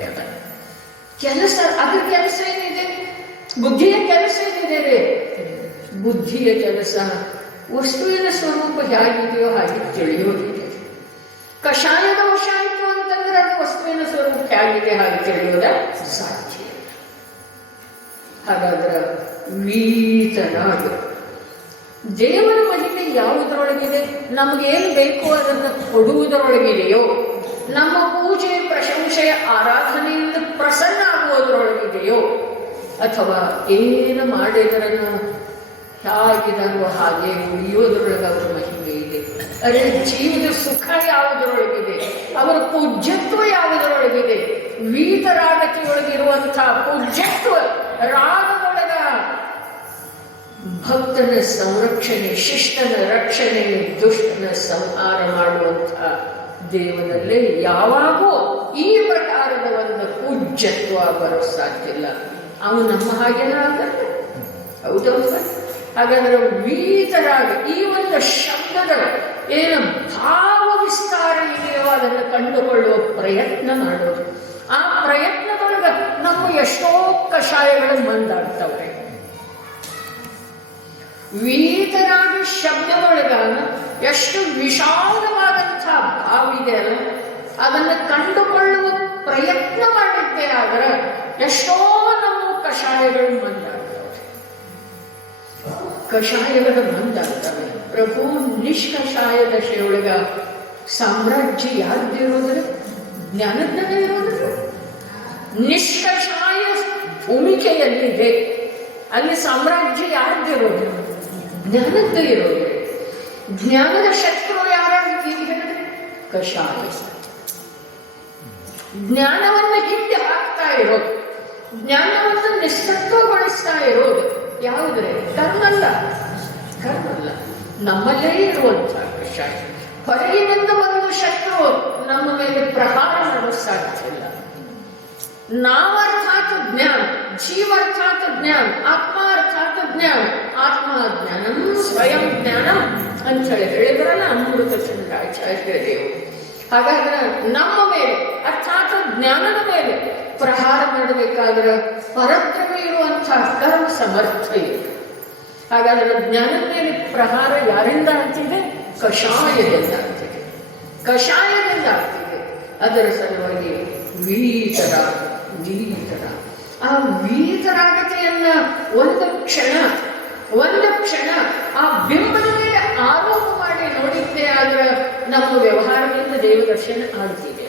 ಅದ್ರ ಕೆಲಸ ಏನಿದೆ? ಬುದ್ಧಿಯ ಕೆಲಸ ಏನಿದೆ? ಬುದ್ಧಿಯ ಕೆಲಸ ವಸ್ತುವಿನ ಸ್ವರೂಪ ಹೇಗಿದೆಯೋ ಹಾಗೆ ತಿಳಿಯೋದಿದೆ. ಕಷಾಯದ ವಶ ಆಯಿತು ಅಂತಂದ್ರೆ ಅದು ವಸ್ತುವಿನ ಸ್ವರೂಪ ಹೇಗಿದೆ ಹಾಗೆ ತಿಳಿಯೋದ ಸಾಧ್ಯ. ಹಾಗಾದ್ರೆ ವೀತನಾಗ ದೇವರ ಮಹಿಮೆ ಯಾವುದರೊಳಗಿದೆ? ನಮಗೇನು ಬೇಕು ಅದನ್ನು ಕೊಡುವುದರೊಳಗಿದೆಯೋ, ನಮ್ಮ ಪೂಜೆ ಪ್ರಶಂಸೆಯ ಆರಾಧನೆಯಿಂದ ಪ್ರಸನ್ನ ಆಗುವುದರೊಳಗಿದೆಯೋ, ಅಥವಾ ಏನು ಮಾಡಿದರನ್ನು ಹೇಗಿದರೋ ಹಾಗೆ ಉಳಿಯೋದ್ರೊಳಗೆ ಅವರ ಮಹಿಮೆ ಇದೆ. ಅದೇ ಜೀವದ ಸುಖ ಯಾವುದರೊಳಗಿದೆ, ಅವರ ಪೂಜ್ಯತ್ವ ಯಾವುದರೊಳಗಿದೆ? ವೀತರಾಗತಿಯೊಳಗಿರುವಂತಹ ಪೂಜ್ಯತ್ವ ರಾಗದೊಳಗ ಭಕ್ತನ ಸಂರಕ್ಷಣೆ, ಶಿಷ್ಟನ ರಕ್ಷಣೆ, ದುಷ್ಟನ ಸಂಹಾರ ಮಾಡುವಂತಹ ದೇವನಲ್ಲೇ ಯಾವಾಗೂ ಈ ಪ್ರಕಾರದ ಒಂದು ಪೂಜ್ಯತ್ವ ಬರೋ ಸಾಧ್ಯ ಇಲ್ಲ. ಅವನು ನಮ್ಮ ಹಾಗೇನ ಆಗಲ್ಲ. ಹೌದೌದು. ಹಾಗಾದ್ರೆ ವೀತರಾಗ ಈ ಒಂದು ಶಬ್ದದ ಏನು ಭಾವ ವಿಸ್ತಾರ ಇದೆಯೋ ಅದನ್ನು ಕಂಡುಕೊಳ್ಳುವ ಪ್ರಯತ್ನ ಮಾಡೋದು. ಆ ಪ್ರಯತ್ನದೊಳಗ ನಮ್ಮ ಎಷ್ಟೋ ಕಷಾಯಗಳು ಮಂದಾಡ್ತವೆ. ವೀತರಾಗ ಶಬ್ದದೊಳಗ ಎಷ್ಟು ವಿಶಾಲವಾದಂತಹ ಭಾವ ಇದೆ ಅಲ್ಲ, ಅದನ್ನು ಕಂಡುಕೊಳ್ಳುವ ಪ್ರಯತ್ನ ಮಾಡಿದ್ದೆ ಆದ್ರೆ ಎಷ್ಟೋ ನಮ್ಮ ಕಷಾಯಗಳು ಮಂದಾಡ್ತವೆ. ಕಷಾಯಗಳು ಮಂದಾಡ್ತವೆ. ಪ್ರಭು ನಿಷ್ಕಷಾಯ ದಶೆಯೊಳಗ ಸಾಮ್ರಾಜ್ಯ ಯಾರ್ದಿರೋದ್ರೆ ಜ್ಞಾನಜ್ಞಾನ ಇರೋದ್ರೆ. ನಿಷ್ಕಷಾಯ ಭೂಮಿಕೆಯಲ್ಲಿದೆ, ಅಲ್ಲಿ ಸಾಮ್ರಾಜ್ಯ ಯಾರ್ದಿರೋದು? ಜ್ಞಾನದ ಇರೋದು. ಜ್ಞಾನದ ಶತ್ರು ಯಾರಾದ್ರೂ ಈಗ ಹೇಳಿದ್ರೆ ಕಷಾಯ. ಜ್ಞಾನವನ್ನು ಹಿಂದೆ ಹಾಕ್ತಾ ಇರೋದು, ಜ್ಞಾನವನ್ನು ನಿಷ್ಠತ್ವಗೊಳಿಸ್ತಾ ಇರೋದು ಯಾವುದ್ರೆ? ಕರ್ಮಲ್ಲ. ನಮ್ಮಲ್ಲೇ ಇರುವಂತಹ ಕಷಾಯ. ಹೊರಗಿನಿಂದ ಒಂದು ಶತ್ರು ನಮ್ಮ ಮೇಲೆ ಪ್ರಹಾರ ಮಾಡಲು ಸಾಧ್ಯ ಇಲ್ಲ. ನಾವರ್ಥಾತ್ ಜ್ಞಾನ, ಜೀವರ್ಥಾತ್ ಜ್ಞಾನ, ಆತ್ಮ ಅರ್ಥಾತ್ ಜ್ಞಾನ, ಆತ್ಮ ಜ್ಞಾನಂ ಸ್ವಯಂ ಜ್ಞಾನಂ ಅಂತ ಹೇಳಿದ್ರಲ್ಲ ಅಮೃತ ಚಂದ್ರಾಚಾರ್ಯ ದೇವರು. ಹಾಗಾದ್ರೆ ನಮ್ಮ ಮೇಲೆ ಅರ್ಥಾತ್ ಜ್ಞಾನದ ಮೇಲೆ ಪ್ರಹಾರ ಮಾಡಬೇಕಾದ್ರೆ ಪರಬ್ರಹ್ಮ ಇರುವಂತಹ ಕರ್ಮ ಸಮರ್ಥ ಇದೆ. ಹಾಗಾದ್ರೆ ಜ್ಞಾನದ ಮೇಲೆ ಪ್ರಹಾರ ಯಾರಿಂದ ಆಗ್ತಿದೆ? ಕಷಾಯದಿಂದ ಆಗ್ತಿದೆ. ಅದರ ಸಲುವಾಗಿ ವೀತರ. ಆ ವೀತರಾಗತೆಯನ್ನ ಒಂದು ಕ್ಷಣ ಒಂದು ಕ್ಷಣ ಆ ಬಿಂಬದ ಮೇಲೆ ಆರೋಪ ಮಾಡಿ ನೋಡಿದ್ದೇ ಆದ್ರೆ ನಮ್ಮ ವ್ಯವಹಾರದಿಂದ ದೇವದರ್ಶನ ಆಗ್ತಿದೆ.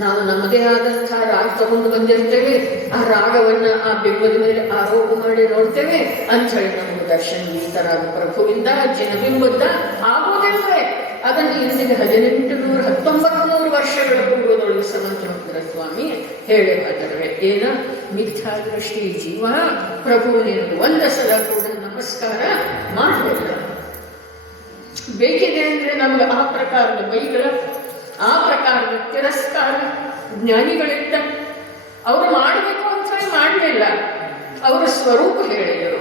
ನಾವು ನಮ್ಮದೇ ಆದಂತಹ ರಾಗ ತಗೊಂಡು ಬಂದಿರ್ತೇವೆ, ಆ ರಾಗವನ್ನ ಆ ಬಿಂಬದ ಮೇಲೆ ಆರೋಪ ಮಾಡಿ ನೋಡ್ತೇವೆ ಅಂತ ಹೇಳಿ ನಮಗೆ ದರ್ಶನ ಈ ತರಹದ ಪ್ರಭುವಿಂದ ಜಿನಬಿಂಬದ ಆಗೋದಿಲ್ವೇ? ಅದನ್ನು ಇಂದಿಗೆ 1900 ವರ್ಷಗಳ ಪೂರ್ವದೊಳಗೆ ಸಮಂತ್ರ ಸ್ವಾಮಿ ಹೇಳಿ ಹೋದರೆ ಏನ ಮಿಥ್ಯಾದೃಷ್ಟಿ ಜೀವ ಪ್ರಭುವಿನ ಒಂದು ಸಲ ಕೂಡ ನಮಸ್ಕಾರ ಮಾಡಲಿಲ್ಲ. ಬೇಕಿದೆ ಅಂದ್ರೆ ನಮ್ಗೆ ಆ ಪ್ರಕಾರದ ಬೈಗಳ, ಆ ಪ್ರಕಾರದ ತಿರಸ್ಕಾರ ಜ್ಞಾನಿಗಳಿಂದ ಅವರು ಮಾಡಬೇಕು ಅಂತ ಹೇಳಿ ಮಾಡಲಿಲ್ಲ, ಅವರ ಸ್ವರೂಪ ಹೇಳಿದರು.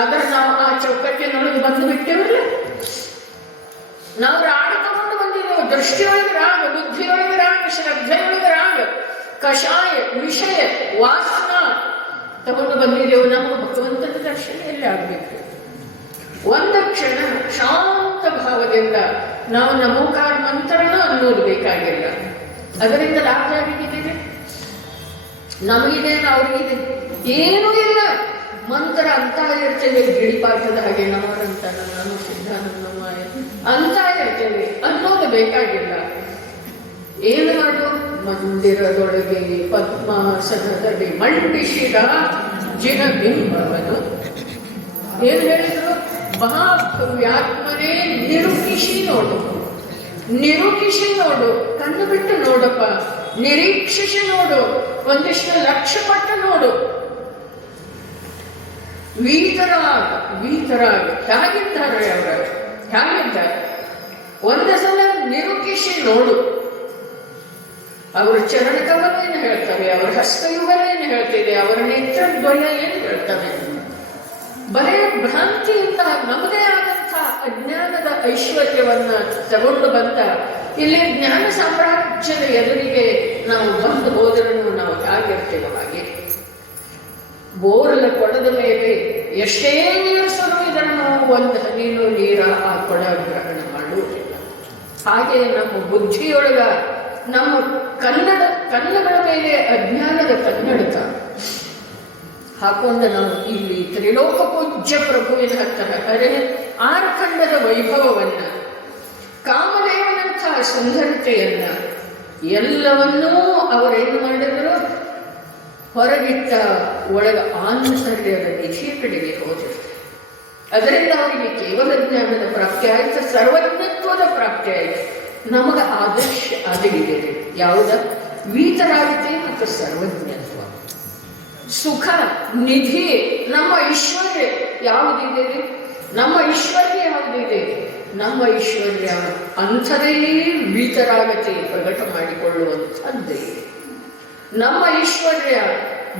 ಆದ್ರೆ ನಾವು ಆ ಚೌಕಟ್ಟಿನೊಳಗೆ ಬಂದು ಬಿಟ್ಟಿರಲಿಲ್ಲ. ನಾವು ರಾಗ ತಗೊಂಡು ಬಂದಿದ್ದೇವೆ, ದೃಷ್ಟಿಯೊಳಗೆ ರಾಗ, ಬುದ್ಧಿಯೊಳಗೆ ರಾಗ, ಶ್ರದ್ಧೆಯೊಳಗೆ ರಾಗ, ಕಷಾಯ ವಿಷಯ ವಾಸನ ತಗೊಂಡು ಬಂದಿದ್ದೇವೆ. ನಮಗೆ ಭಗವಂತನ ದರ್ಶನ ಎಲ್ಲಿ ಆಗಬೇಕು? ಒಂದು ಕ್ಷಣ ಶಾಂತ ಭಾವದಿಂದ ನಾವು ನಮೋಕಾರ ಮಂತ್ರನ ಅನ್ನೋದು ಬೇಕಾಗಿಲ್ಲ. ಅದರಿಂದ ಲಾಭ ಯಾರಿಗಿದ್ದೇವೆ? ನಮಗಿದೆ, ಅವ್ರಿಗಿದೆ, ಏನೂ ಇಲ್ಲ. ಮಂತ್ರ ಅಂತ ಇರ್ತೇವೆ, ಗಿಳಿಪಾಠದ ಹಾಗೆ ನಮರಂತ ನಮ್ಮ ಸಿದ್ಧಾನಂದ ಮಾಯ ಅಂತ ಇರ್ತೇವೆ ಅನ್ನೋದು ಬೇಕಾಗಿಲ್ಲ. ಏನು ಮಾಡು? ಮಂದಿರದೊಳಗೆ ಪದ್ಮಾಸನದಲ್ಲಿ ಮಂಡಿಸಿದ ಜಿನಬಿಂಬವನು ಏನು ಹೇಳಿದ್ರು? ಮಹಾಭವ್ಯಾತ್ಮನೇ ನಿರುಕಿಸಿ ನೋಡು, ನಿರುಕಿಸಿ ನೋಡು, ಕಣ್ಣು ಬಿಟ್ಟು ನೋಡಪ್ಪ, ನಿರೀಕ್ಷಿಸಿ ನೋಡು, ಒಂದಿಷ್ಟು ಲಕ್ಷ್ಯ ಪಟ್ಟು ನೋಡು. ವೀತರಾಗ ವೀತರಾಗ ಹೇಗಿದ್ದಾರೆ ಅವರು? ಹೇಗಿದ್ದಾರೆ? ಒಂದು ಸಲ ನಿರುಕಿಸಿ ನೋಡು. ಅವರ ಚರಣಕಮಲ ಏನು ಹೇಳ್ತವೆ, ಅವರ ಹಸ್ತಯುಗಲ ಏನು ಹೇಳ್ತಿದೆ, ಅವರ ನೇತ್ರದ್ವಯ ಏನು ಹೇಳ್ತವೆ. ಬರೇ ಭ್ರಾಂತಿಯಿಂದ ನಮ್ಮದೇ ಆದಂತಹ ಅಜ್ಞಾನದ ಐಶ್ವರ್ಯವನ್ನ ತಗೊಂಡು ಬಂದ ಇಲ್ಲಿ ಜ್ಞಾನ ಸಾಮ್ರಾಜ್ಯದ ಎದುರಿಗೆ ನಾವು ಬಂದು ಹೋದರೂ ನಾವು ಹೇಗಿರ್ತೇವೆ ಹಾಗೆ. ಬೋರಲ ಕೊಡದ ಮೇಲೆ ಎಷ್ಟೇ ನೀರು ಸುರಿಯುವುದನ್ನು ಒಂದು ಹನಿನೂ ನೀರ ಆ ಕೊಡ ಗ್ರಹಣ ಮಾಡುವುದಿಲ್ಲ. ಹಾಗೆ ನಮ್ಮ ಬುದ್ಧಿಯೊಳಗ ನಮ್ಮ ಕನ್ನಗಳ ಮೇಲೆ ಅಜ್ಞಾನದ ಕನ್ನಡಕ ಹಾಕೊಂಡು ನಾವು ಇಲ್ಲಿ ತ್ರಿಲೋಕ ಪೂಜ್ಯ ಪ್ರಭುವಿನ ಹತ್ತಿರ ಅರೆ ಆರ್ಖಂಡದ ವೈಭವವನ್ನ, ಕಾಮದೇವನಂತಹ ಸುಂದರತೆಯನ್ನ ಎಲ್ಲವನ್ನೂ ಅವರೇನು ಮಾಡಿದ್ರು? ಹೊರಗಿಟ್ಟ ಒಳಗ ಆಂತರ್ಯದ ನಿಧಿಯ ಕಡೆಗೆ ಹೋದರು. ಅದರಿಂದ ಅವರಿಗೆ ಕೇವಲ ಜ್ಞಾನದ ಪ್ರಾಪ್ತಿ ಆಯಿತು, ಸರ್ವಜ್ಞತ್ವದ ಪ್ರಾಪ್ತಿ ಆಯಿತು. ನಮಗ ಆದರ್ಶ ಆಗಲಿದೆ ಯಾವುದ? ವೀತರಾಗತೆ ಮತ್ತು ಸರ್ವಜ್ಞತ್ವ, ಸುಖ, ನಿಧಿ, ನಮ್ಮ ಐಶ್ವರ್ಯ ಯಾವುದಿದೆ? ನಮ್ಮ ಐಶ್ವರ್ಯ ಯಾವುದಿದೆ? ನಮ್ಮ ಐಶ್ವರ್ಯ ಅಂಥದೇ ವೀತರಾಗತೆ ಪ್ರಕಟ ಮಾಡಿಕೊಳ್ಳುವಂಥದ್ದೇ. ನಮ್ಮ ಐಶ್ವರ್ಯ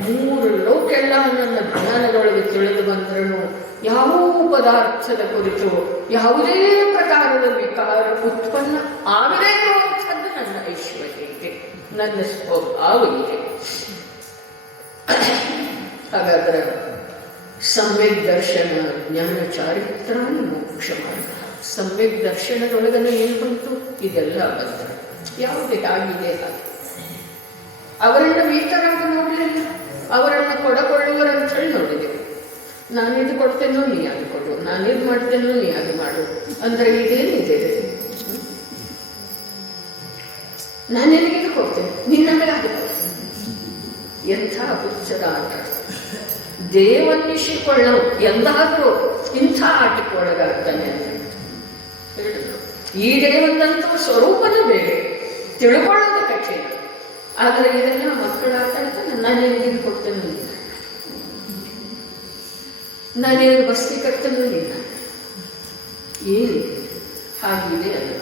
3 ಲೋಕೆಲ್ಲ ನನ್ನ ಜ್ಞಾನದೊಳಗೆ ತಿಳಿದು ಬಂದರೂ ಯಾವ ಪದಾರ್ಥದ ಕುರಿತು ಯಾವುದೇ ಪ್ರಕಾರದ ವಿಕಾರ ಉತ್ಪನ್ನ ಆಗದೇ ಇರುವಂಥದ್ದು ನನ್ನ ಐಶ್ವರ್ಯಕ್ಕೆ, ನನ್ನ ಸ್ವಭಾವಕ್ಕೆ. ಹಾಗಾದ್ರೆ ಸಮ್ಯಕ್ ದರ್ಶನ ಜ್ಞಾನ ಚಾರಿತ್ರ ಮೋಕ್ಷ ಮಾರ್ಗ. ಸಮ್ಯಕ್ ದರ್ಶನದೊಳಗನೆ ಏನು ಬಂತು? ಇದೆಲ್ಲ ಬಂದ ಯಾವುದೇ ಆಗಿದೆ ಹಾಗೆ. ಅವರನ್ನ ವೀತರಾಗಿ ನೋಡಲಿಲ್ಲ, ಅವರನ್ನ ಕೊಡಕೊಳ್ಳುವರಂತ ಹೇಳಿ ನೋಡಿದ್ದೇವೆ. ನಾನಿದು ಕೊಡ್ತೇನೋ ನೀ ಅದು ಕೊಡು, ನಾನಿದು ಮಾಡ್ತೇನೋ ನೀ ಅದು ಮಾಡು ಅಂದ್ರೆ ಇದೇನಿದೆ? ನಾನು ನಿನಗಿದು ಕೊಡ್ತೇನೆ, ನೀನು ನನಗೆ ಅದು ಕೊಡ್ತೇನೆ. ಎಂಥ ಹುಚ್ಚದ ಆಟ! ದೇವನ್ನಿಸಿಕೊಳ್ಳೋ ಎಂದಾದರೂ ಇಂಥ ಆಟಕ್ಕೆ ಒಳಗಾಗ್ತಾನೆ ಅಂತ ಹೇಳಿದ್ರು. ಈ ದೇವನಂತೂ ಸ್ವರೂಪನೇ ಬೇರೆ, ತಿಳ್ಕೊಳ್ಳೋದು ಕಠಿಣ. ಆದರೆ ಇದೆಲ್ಲ ಮಕ್ಕಳಾಟ ಅಂತ ನಾನೇನು ಕೊಡ್ತೇನೆ, ನಾನೇನು ಬಸ್ತಿ ಕಟ್ತೇನೋ ಇಲ್ಲ, ಏನು ಹಾಗಿದೆ ಅದು.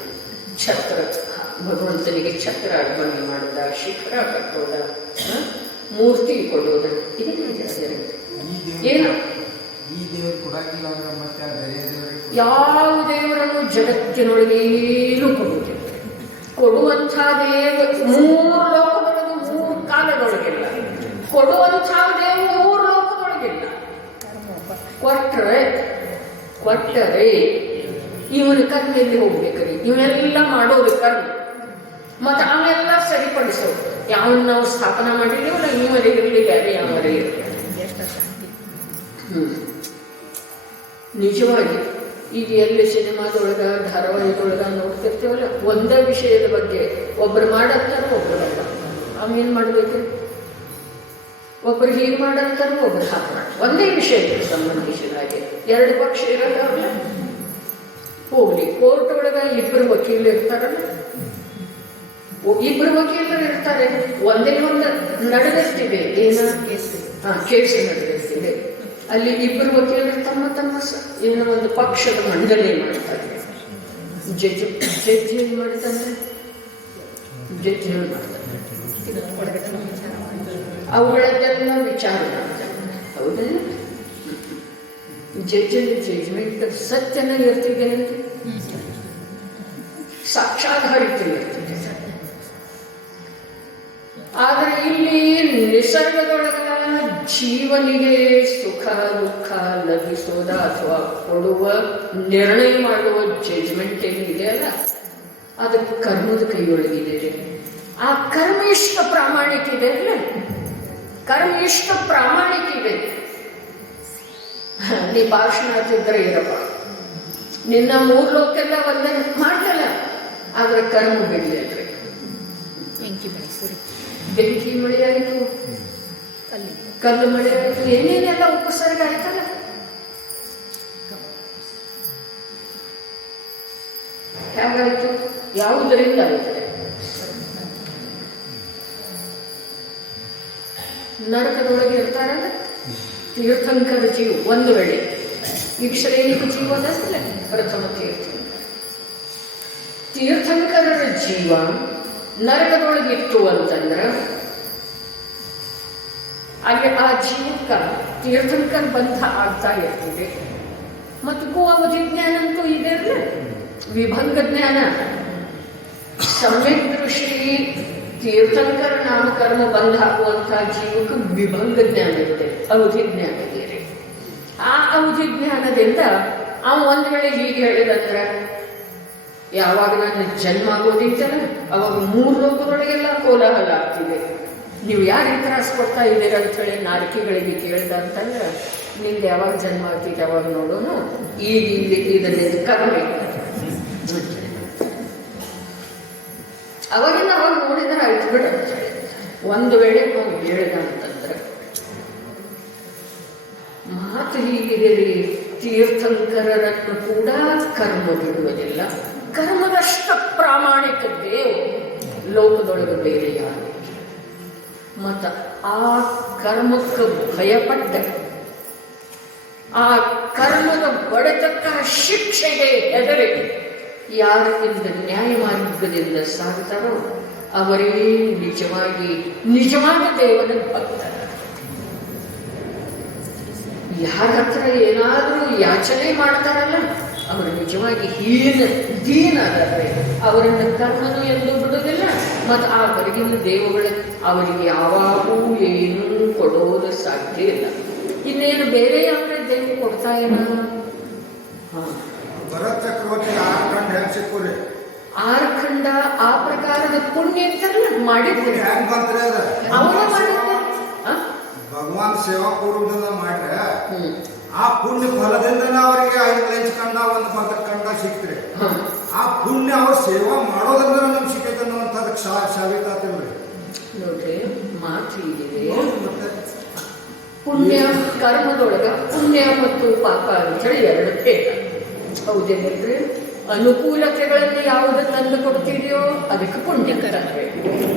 ಛತ್ರ, ಭಗವಂತನಿಗೆ ಛತ್ರ ಅರ್ಪಣೆ ಮಾಡೋದ, ಶಿಖರ ಕಟ್ಟೋದ, ಮೂರ್ತಿ ಕೊಡೋದ, ಏನು? ಯಾವ ದೇವರನ್ನು ಜಗತ್ತಿನೊಳಗೆ ಏನು ಕೊಡುವುದಿಲ್ಲ. ಕೊಡುವಂಥ ದೇವ 3 ಲೋಕದೊಳಗೆ 3 ಕಾಲದೊಳಗಿಲ್ಲ. ಕೊಡುವಂಥ ದೇವ 3 ಲೋಕದೊಳಗಿಲ್ಲ. ಕೊಟ್ಟರೆ ಇವನ ಕರ್ಮೆಯಲ್ಲಿ ಹೋಗ್ಬೇಕ್ರಿ, ಇವನೆಲ್ಲ ಮಾಡೋದು ಕರ್ಮ. ಮತ್ತು ಅವೆಲ್ಲ ಸರಿಪಡಿಸೋದು. ಯಾವನ್ನ ನಾವು ಸ್ಥಾಪನಾ ಮಾಡಿದ್ದೀವಲ್ಲ, ಇವರೇ ಇರಲಿ, ಬೇರೆ ಯಾವರೇ ಇರಲಿ. ನಿಜವಾಗಿ ಈಗ ಎಲ್ಲಿ ಸಿನಿಮಾದೊಳಗ ಧಾರಾವಾಹಿದೊಳಗ ನೋಡ್ತಿರ್ತೀವಲ್ಲ, ಒಂದೇ ವಿಷಯದ ಬಗ್ಗೆ ಒಬ್ರು ಮಾಡಂತಾರ, ಒಬ್ರು ಬೇಡ. ಆಮೇನ್ ಮಾಡ್ಬೇಕು? ಒಬ್ರು ಹೀಗೆ ಮಾಡಂತಾರ, ಒಬ್ರು ಹಾಗೆ ಮಾಡ. ಒಂದೇ ವಿಷಯಕ್ಕೆ ಸಂಬಂಧಿಸಿದ ಹಾಗೆ ಎರಡು ಪಕ್ಷ ಇರೋದಾಗಲ್ಲ. ಹೋಗ್ಲಿ, ಕೋರ್ಟ್ ಒಳಗ ಇಬ್ಬರು ವಕೀಲರು ಇರ್ತಾರಲ್ಲ, ಇಬ್ಬರು ವಕೀಲರು ಇರ್ತಾರೆ. ಒಂದೇ ಒಂದು ನಡೆದಿರ್ತೀವಿ, ಕೇಸ್ ನಡೆದಿರ್ತೀವಿ. ಅಲ್ಲಿ ಇಬ್ಬರು ವಕೀಲರು ತಮ್ಮ ತಮ್ಮ ಏನೋ ಒಂದು ಪಕ್ಷದ ಮಂಡನೆ ಮಾಡ್ತಾರೆ. ಜಡ್ಜ್ ಏನ್ ಮಾಡ್ತಾನೆ? ಜಡ್ಜ್ ಏನ್ ಮಾಡ್ತಾನೆ? ಅವುಗಳನ್ನೆಲ್ಲ ವಿಚಾರ ಮಾಡ್ತಾನೆ. ಹೌದಲ್ಲ? ಜಡ್ಜಲ್ಲಿ ಜಡ್ಜ್ಮೆಂಟ್ ಸತ್ಯನ ಇರ್ತಿದೆ, ಸಾಕ್ಷಾಧಾರಿತ ಇರ್ತಿದೆ. ಆದರೆ ಇಲ್ಲಿ ನಿಸರ್ಗದೊಳಗ ಜೀವನಿಗೆ ಸುಖ ದುಃಖ ಲಭಿಸೋದ ಅಥವಾ ಕೊಡುವ ನಿರ್ಣಯ ಮಾಡುವ ಜಡ್ಜ್ಮೆಂಟ್ ಏನಿದೆ ಅಲ್ಲ, ಅದು ಕರ್ಮದ ಕೈಯೊಳಗಿದೆ. ಆ ಕರ್ಮ ಎಷ್ಟು ಪ್ರಾಮಾಣಿಕ ಇದೆ ಅಲ್ಲ, ಕರ್ಮ ಎಷ್ಟು ಪ್ರಾಮಾಣಿಕ ಇದೆ. ನೀ ಭಾಷಣ ಹತ್ತಿದ್ರೆ ಇರಪ್ಪ, ನಿನ್ನ 3 ಲೋಕೆಲ್ಲ ಒಂದೇ ಮಾಡಲ್ಲ, ಆದ್ರೆ ಕರ್ಮ ಬಿಡ್ಲಿಲ್ರಿ. ಬೆಂಕಿ ಮಳೆ ಆಯಿತು, ಕಲ್ಲು ಮಳೆ ಆಯಿತು, ಏನೇನೆಲ್ಲ ಉಪಸರ್ಗ ಆಯ್ತಲ್ಲ. ಹೇಗಾಯ್ತು? ಯಾವುದರಿಂದ ಆಯ್ತದೆ? ನರಕದೊಳಗೆ ಇರ್ತಾರಲ್ಲ ತೀರ್ಥಂಕರ ಜೀವ. ಒಂದು ವೇಳೆ ಈಗ ಶ್ರೇಣಿಕ ಜೀವನಲ್ಲ, ಪ್ರಥಮ ತೀರ್ಥಂಕರರ ಜೀವ ನರಕದೊಳಗಿತ್ತು ಅಂತಂದ್ರೆ ಅಲ್ಲಿ ಆ ಜೀವಕ್ಕ ತೀರ್ಥಂಕರ ಬಂಧ ಆಗ್ತಾ ಇರ್ತಿದೆ. ಮತ್ತು ಅವಧಿ ಜ್ಞಾನ ಅಂತೂ ಇದೆ, ವಿಭಂಗ ಜ್ಞಾನ. ಸಮ್ಯಕ್ ದೃಷ್ಟಿ ತೀರ್ಥಂಕರ ನಾಮಕರ್ಮ ಬಂಧ ಆಗುವಂತಹ ಜೀವಕ್ಕೆ ವಿಭಂಗ ಜ್ಞಾನ ಇದೆ, ಅವಧಿ ಜ್ಞಾನ ಇದೆ. ಆ ಅವಧಿ ಜ್ಞಾನದಿಂದ ಒಂದ್ ವೇಳೆ ಹೀಗೆ ಹೇಳಿದಂದ್ರೆ, ಯಾವಾಗ ನನ್ನ ಜನ್ಮ ಆಗೋದಿತ್ತಲ್ಲ ಅವಾಗ 3 ಲೋಕದೊಳಗೆಲ್ಲ ಕೋಲಾಹಲ ಆಗ್ತಿದೆ. ನೀವು ಯಾರಿಗೆ ತ್ರಾಸ ಕೊಡ್ತಾ ಇದ್ದೀರ ಅಂತ ಹೇಳಿ ನಾಲ್ಕಿಗಳಿಗೆ ಕೇಳ್ದ ಅಂತಂದ್ರೆ, ನಿಂದು ಯಾವಾಗ ಜನ್ಮ ಆಗ್ತಿದೆ ಯಾವಾಗ ನೋಡೋಣ, ಈಗ ಇಲ್ಲಿ ಇದರಿಂದ ಕರ್ಮ ಅವಾಗಿಂದ ಅವಾಗ ನೋಡಿದ್ರೆ ಆಯ್ತು ಬಿಡ ಅಂತ ಹೇಳಿ. ಒಂದು ವೇಳೆ ನಾವು ಹೇಳಿದ ಅಂತಂದ್ರೆ ಮಾತು ಹೀಗಿದೆ ರೀ, ತೀರ್ಥಂಕರರನ್ನು ಕೂಡ ಕರ್ಮ ಬಿಡುವುದಿಲ್ಲ. ಕರ್ಮದಷ್ಟ ಪ್ರಾಮಾಣಿಕ ದೇವ್ ಲೋಕದೊಳಗೆ ಬೇರೆ ಯಾರು. ಮತ್ತ ಆ ಕರ್ಮಕ್ಕೆ ಭಯಪಟ್ಟ, ಆ ಕರ್ಮದ ಬಡತಕ್ಕ ಶಿಕ್ಷೆಗೆ ಹೆದರಿ ಯಾರಿಂದ ನ್ಯಾಯ ಮಾರ್ಗದಿಂದ ಸಾಗುತ್ತಾರೋ ಅವರೇ ನಿಜವಾದ ದೇವನ ಭಕ್ತರ. ಯಾರ ಹತ್ರ ಏನಾದರೂ ಯಾಚನೆ ಮಾಡ್ತಾರಲ್ಲ ಅವರು ನಿಜವಾಗಿ ದೀನರಾದರೆ ಅವರನ್ನು ಕರ್ಮನು ಎಂದು ಬಿಡುವುದಿಲ್ಲ. ಮತ್ತು ಆ ಹೊರಗಿನ ದೇವಗಳ ಅವರಿಗೆ ಯಾವಾಗೂ ಏನೂ ಕೊಡೋದು ಸಾಧ್ಯ ಇಲ್ಲ. ಇನ್ನೇನು ಬೇರೆ ಅವರೇ ದೇವರು ಕೊಡ್ತಾ ಇಲ್ಲ. ಆರ್ಖಂಡ ಆ ಪ್ರಕಾರದ ಪುಣ್ಯ ಇರ್ತಾರಲ್ಲ ಮಾಡಿದ್ರೆ ಅವರ ಭಗವಾನ್ ಸೇವಾ ಪೂರ್ವದಿಂದ ಮಾಡ್ರೆ ಆ ಪುಣ್ಯ ಫಲದಿಂದ ಅವರಿಗೆ 5 ಲಂಚ್ ಕಂಡ 1 ಪದ ಕಂಡ ಸಿಕ್ತ್ರಿ. ಆ ಪುಣ್ಯ ಅವ್ರ ಸೇವಾ ಮಾಡೋದ್ರಿಂದ ನಮ್ಗೆ ಸಿಕ್ಕೈತೆ ಅನ್ನೋಂಥದ್ದು ಸಾಬೀತಾತಿಲ್ರಿ. ನೋಡ್ರಿ, ಮಾತು ಹೀಗಿದೆ. ಪುಣ್ಯ ಕರ್ಮದೊಳಗ ಪುಣ್ಯ ಮತ್ತು ಪಾಪ ಅಂತ ಹೇಳಿ 2 ಭೇದ. ಹೌದೇನ್ರಿ? ಅನುಕೂಲತೆಗಳನ್ನು ಯಾವುದು ತಂದು ಕೊಡ್ತಿದೆಯೋ ಅದಕ್ಕೆ ಪುಣ್ಯ ಅಂತಾರೆ,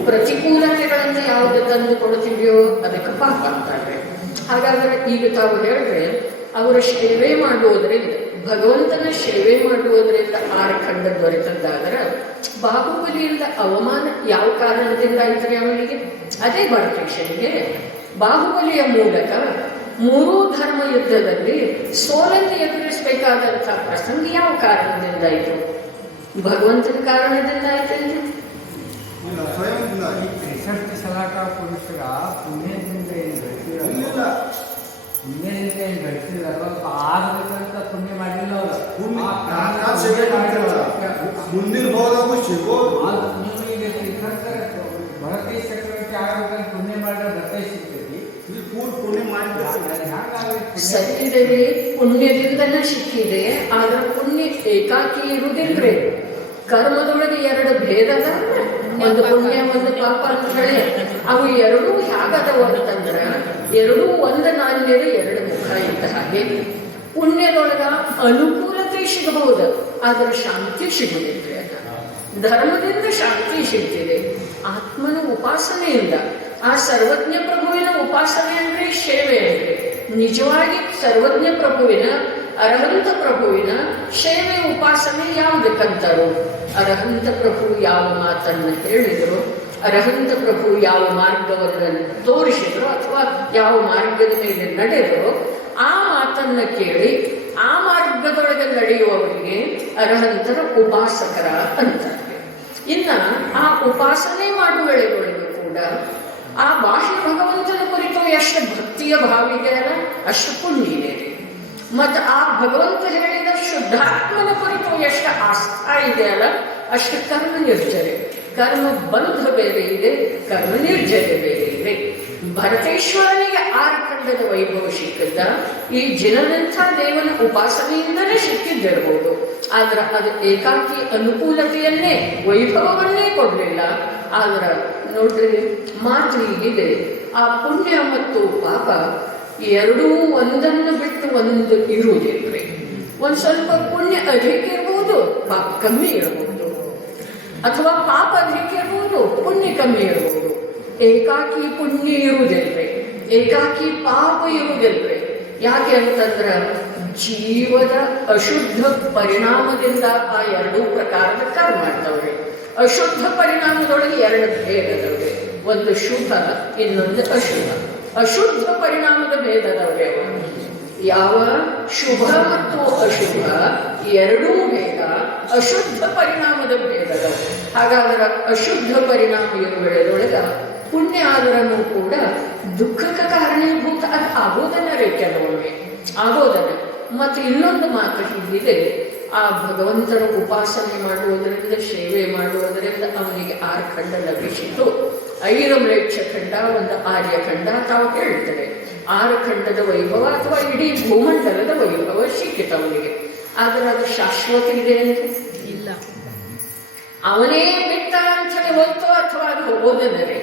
ಪ್ರತಿಕೂಲತೆಗಳನ್ನು ಯಾವುದು ತಂದು ಕೊಡ್ತಿದೆಯೋ ಅದಕ್ಕೆ ಪಾಪ ಅಂತಾರೆ. ಹಾಗಾದ್ರೆ ಈಗ ತಾವು ಹೇಳಿದ್ರೆ ಅವರ ಸೇವೆ ಮಾಡುವುದರಿಂದ, ಭಗವಂತನ ಸೇವೆ ಮಾಡುವುದರಿಂದ ಆರ್ಖಂಡ ದೊರೆತದ್ದಾದ್ರೆ, ಬಾಹುಬಲಿಯಿಂದ ಅವಮಾನ ಯಾವ ಕಾರಣದಿಂದ ಆಯ್ತದೆ ಅವನಿಗೆ? ಅದೇ ಬಾಲಕೃಷ್ಣನಿಗೆ ಬಾಹುಬಲಿಯ ಮೂಲಕ 3 ಧರ್ಮ ಯುದ್ಧದಲ್ಲಿ ಸೋಲನ್ನು ಎದುರಿಸಬೇಕಾದಂಥ ಪ್ರಸಂಗ ಯಾವ ಕಾರಣದಿಂದ ಆಯಿತು? ಭಗವಂತನ ಕಾರಣದಿಂದ ಆಯ್ತೇನ್ರಿ? ಸಲಾಟ ಪುರುಷರ ಪುಣ್ಯದಿಂದ ಏನು ಗಳಿಸಿರಲ್ಲ, ಪುಣ್ಯದಿಂದ ಏನು ಗಳಿಸಿರಲ್ಲ, ಆಗಬೇಕಂತ ಪುಣ್ಯ ಮಾಡಿಲ್ಲ ಅವರು. ಮುಂದಿನ ಹೋದಾಗ ಸಿಗೋದು. ನೀವು ಈಗ ತೀರ್ಥಂಕರ ಭರತೀಯ ಚಕ್ರವರ್ತಿ ಆಗಬೇಕಂತ ಪುಣ್ಯ ಮಾಡಿದ್ರೆ ಭರತೀಯ ಸಿಗ್ತೈತಿ. ಪೂರ್ಣ ಪುಣ್ಯ ಮಾಡಿದ್ರೆ ಹ್ಯಾಂಗಾಗುತ್ತೆ? ಸತ್ತಿದೆ ಪುಣ್ಯದಿಂದನೇ ಸಿಕ್ಕಿದೆ, ಆದ್ರೆ ಪುಣ್ಯ ಏಕಾಕಿ ಇರುವುದಿಲ್ರಿ. ಕರ್ಮದೊಳಗೆ ಎರಡು ಭೇದದ, ಒಂದು ಪುಣ್ಯ ಒಂದು ಪಾಪ ಅಂತ ಹೇಳಿ ಅವು ಎರಡೂ ಹೇಗದವು ಅಂತಂದ್ರ ಎರಡೂ ಒಂದು ನಾಣ್ಯದ ಎರಡು ಮುಖ ಇದ್ದ ಹಾಗೆ. ಪುಣ್ಯದೊಳಗ ಅನುಕೂಲತೆ ಸಿಗಬಹುದು, ಆದ್ರೆ ಶಾಂತಿ ಸಿಗುವುದಿಲ್ಲ. ಧರ್ಮದಿಂದ ಶಾಂತಿ ಸಿಗ್ತಿದೆ, ಆತ್ಮನ ಉಪಾಸನೆಯಿಂದ. ಆ ಸರ್ವಜ್ಞ ಪ್ರಭುವಿನ ಉಪಾಸನೆ ಅಂದ್ರೆ ಸೇವೆ ಅಂದ್ರೆ ನಿಜವಾಗಿ ಸರ್ವಜ್ಞ ಪ್ರಭುವಿನ, ಅರಹಂತ ಪ್ರಭುವಿನ ಸೇವೆ ಉಪಾಸನೆ ಯಾವುದಕ್ಕಂತಾರೋ, ಅರಹಂತ ಪ್ರಭು ಯಾವ ಮಾತನ್ನು ಹೇಳಿದ್ರು, ಅರಹಂತ ಪ್ರಭು ಯಾವ ಮಾರ್ಗವನ್ನು ತೋರಿಸಿದ್ರು ಅಥವಾ ಯಾವ ಮಾರ್ಗದ ಮೇಲೆ ನಡೆದ್ರು, ಆ ಮಾತನ್ನ ಕೇಳಿ ಆ ಮಾರ್ಗದೊಳಗೆ ನಡೆಯುವವರಿಗೆ ಅರಹಂತರ ಉಪಾಸಕರ ಅಂತಾರೆ. ಇನ್ನ ಆ ಉಪಾಸನೆ ಮಾಡುವ ವೇಳೆಗಳಿಗೂ ಕೂಡ ಆ ಬಾಹ್ಯ ಭಗವಂತನ ಕುರಿತು ಎಷ್ಟು ಭಕ್ತಿಯ ಭಾವಿಗೆ ಅಲ್ಲ ಅಷ್ಟು ಪುಣ್ಯ ಇದೆ. ಮತ್ತು ಆ ಭಗವಂತ ಹೇಳಿದ ಶುದ್ಧಾತ್ಮನ ಕುರಿತು ಎಷ್ಟು ಆಸ್ಥಾ ಇದೆ ಅಲ್ಲ ಅಷ್ಟು ಕರ್ಮ ನಿರ್ಜರೆ. ಕರ್ಮ ಬಂಧ ಬೇರೆ ಇದೆ, ಕರ್ಮ ನಿರ್ಜರೆ ಬೇರೆ ಇದೆ. ಭರತೇಶ್ವರನಿಗೆ 6 ಖಂಡದ ವೈಭವ ಸಿಕ್ಕಿದ್ದ ಈ ಜಿನದಂಥ ದೇವನ ಉಪಾಸನೆಯಿಂದಲೇ ಸಿಕ್ಕಿದ್ದಿರಬಹುದು. ಆದ್ರೆ ಅದು ಏಕಾಕಿ ಅನುಕೂಲತೆಯನ್ನೇ ವೈಭವವನ್ನೇ ಕೊಡಲಿಲ್ಲ. ಆದ್ರೆ ನೋಡ್ರಿ, ಮಾತು ಹೀಗಿದೆ, ಆ ಪುಣ್ಯ ಮತ್ತು ಪಾಪ ಎರಡೂ ಒಂದನ್ನು ಬಿಟ್ಟು ಒಂದು ಇರುವುದಿಲ್ಲ. ಒಂದು ಸ್ವಲ್ಪ ಪುಣ್ಯ ಅಧಿಕ ಇರಬಹುದು, ಪಾಪ ಕಮ್ಮಿ ಇರಬಹುದು, ಅಥವಾ ಪಾಪ ಅಧಿಕ ಇರಬಹುದು, ಪುಣ್ಯ ಕಮ್ಮಿ ಇರಬಹುದು. ಏಕಾಕಿ ಪುಣ್ಯ ಇರುವುದಿಲ್ರಿ, ಏಕಾಕಿ ಪಾಪ ಇರುವುದಿಲ್ರಿ. ಯಾಕೆ ಅಂತಂದ್ರ ಜೀವದ ಅಶುದ್ಧ ಪರಿಣಾಮದಿಂದ ಆ ಎರಡೂ ಪ್ರಕಾರದ ಕರ್ಮ ಮಾಡ್ತವ್ರಿ. ಅಶುದ್ಧ ಪರಿಣಾಮದೊಳಗೆ 2 ಭೇದದವ್ರೆ, ಒಂದು ಶುದ್ಧ ಇನ್ನೊಂದು ಅಶುದ್ಧ. ಅಶುದ್ಧ ಪರಿಣಾಮದ ಭೇದದವ್ರೆ ಯಾವ ಶುಭ ಮತ್ತು ಅಶುಭ ಎರಡೂ ಭೇದ, ಅಶುದ್ಧ ಪರಿಣಾಮದ ಭೇದದವು. ಹಾಗಾದ್ರೆ ಅಶುದ್ಧ ಪರಿಣಾಮ ಇರುವೆಳೊಳಗ ಪುಣ್ಯ ಆದರೂ ಕೂಡ ದುಃಖಕ್ಕೆ ಕಾರಣೀಭೂತ ಅದು ಆಗೋದನ್ನ ಕೆಲವೊಮ್ಮೆ ಆಗೋದನ್ನ. ಮತ್ತು ಇನ್ನೊಂದು ಮಾತು ಹೀಗಿದೆ, ಆ ಭಗವಂತನ ಉಪಾಸನೆ ಮಾಡುವುದರಿಂದ, ಸೇವೆ ಮಾಡುವುದರಿಂದ ಅವನಿಗೆ 6 ಖಂಡ ಲಭಿಸಿತು. 5 ಮ್ಲೇಚ್ಛ ಖಂಡ, ಒಂದು ಆರ್ಯ ಖಂಡ ತಾವು ಹೇಳ್ತಾರೆ. 6 ಖಂಡದ ವೈಭವ ಅಥವಾ ಇಡೀ ಭೂಮಂಡಲದ ವೈಭವ ಸಿಕ್ಕಿತು ಅವನಿಗೆ. ಆದ್ರೆ ಅದು ಶಾಶ್ವತ ಇದೆ ಅಂತ ಇಲ್ಲ. ಅವನೇ ಬಿಟ್ಟ ಅಂತೇಳಿ ಹೋಯ್ತು ಅಥವಾ ಅದು ಹೋಗೋದನ್ನೇ.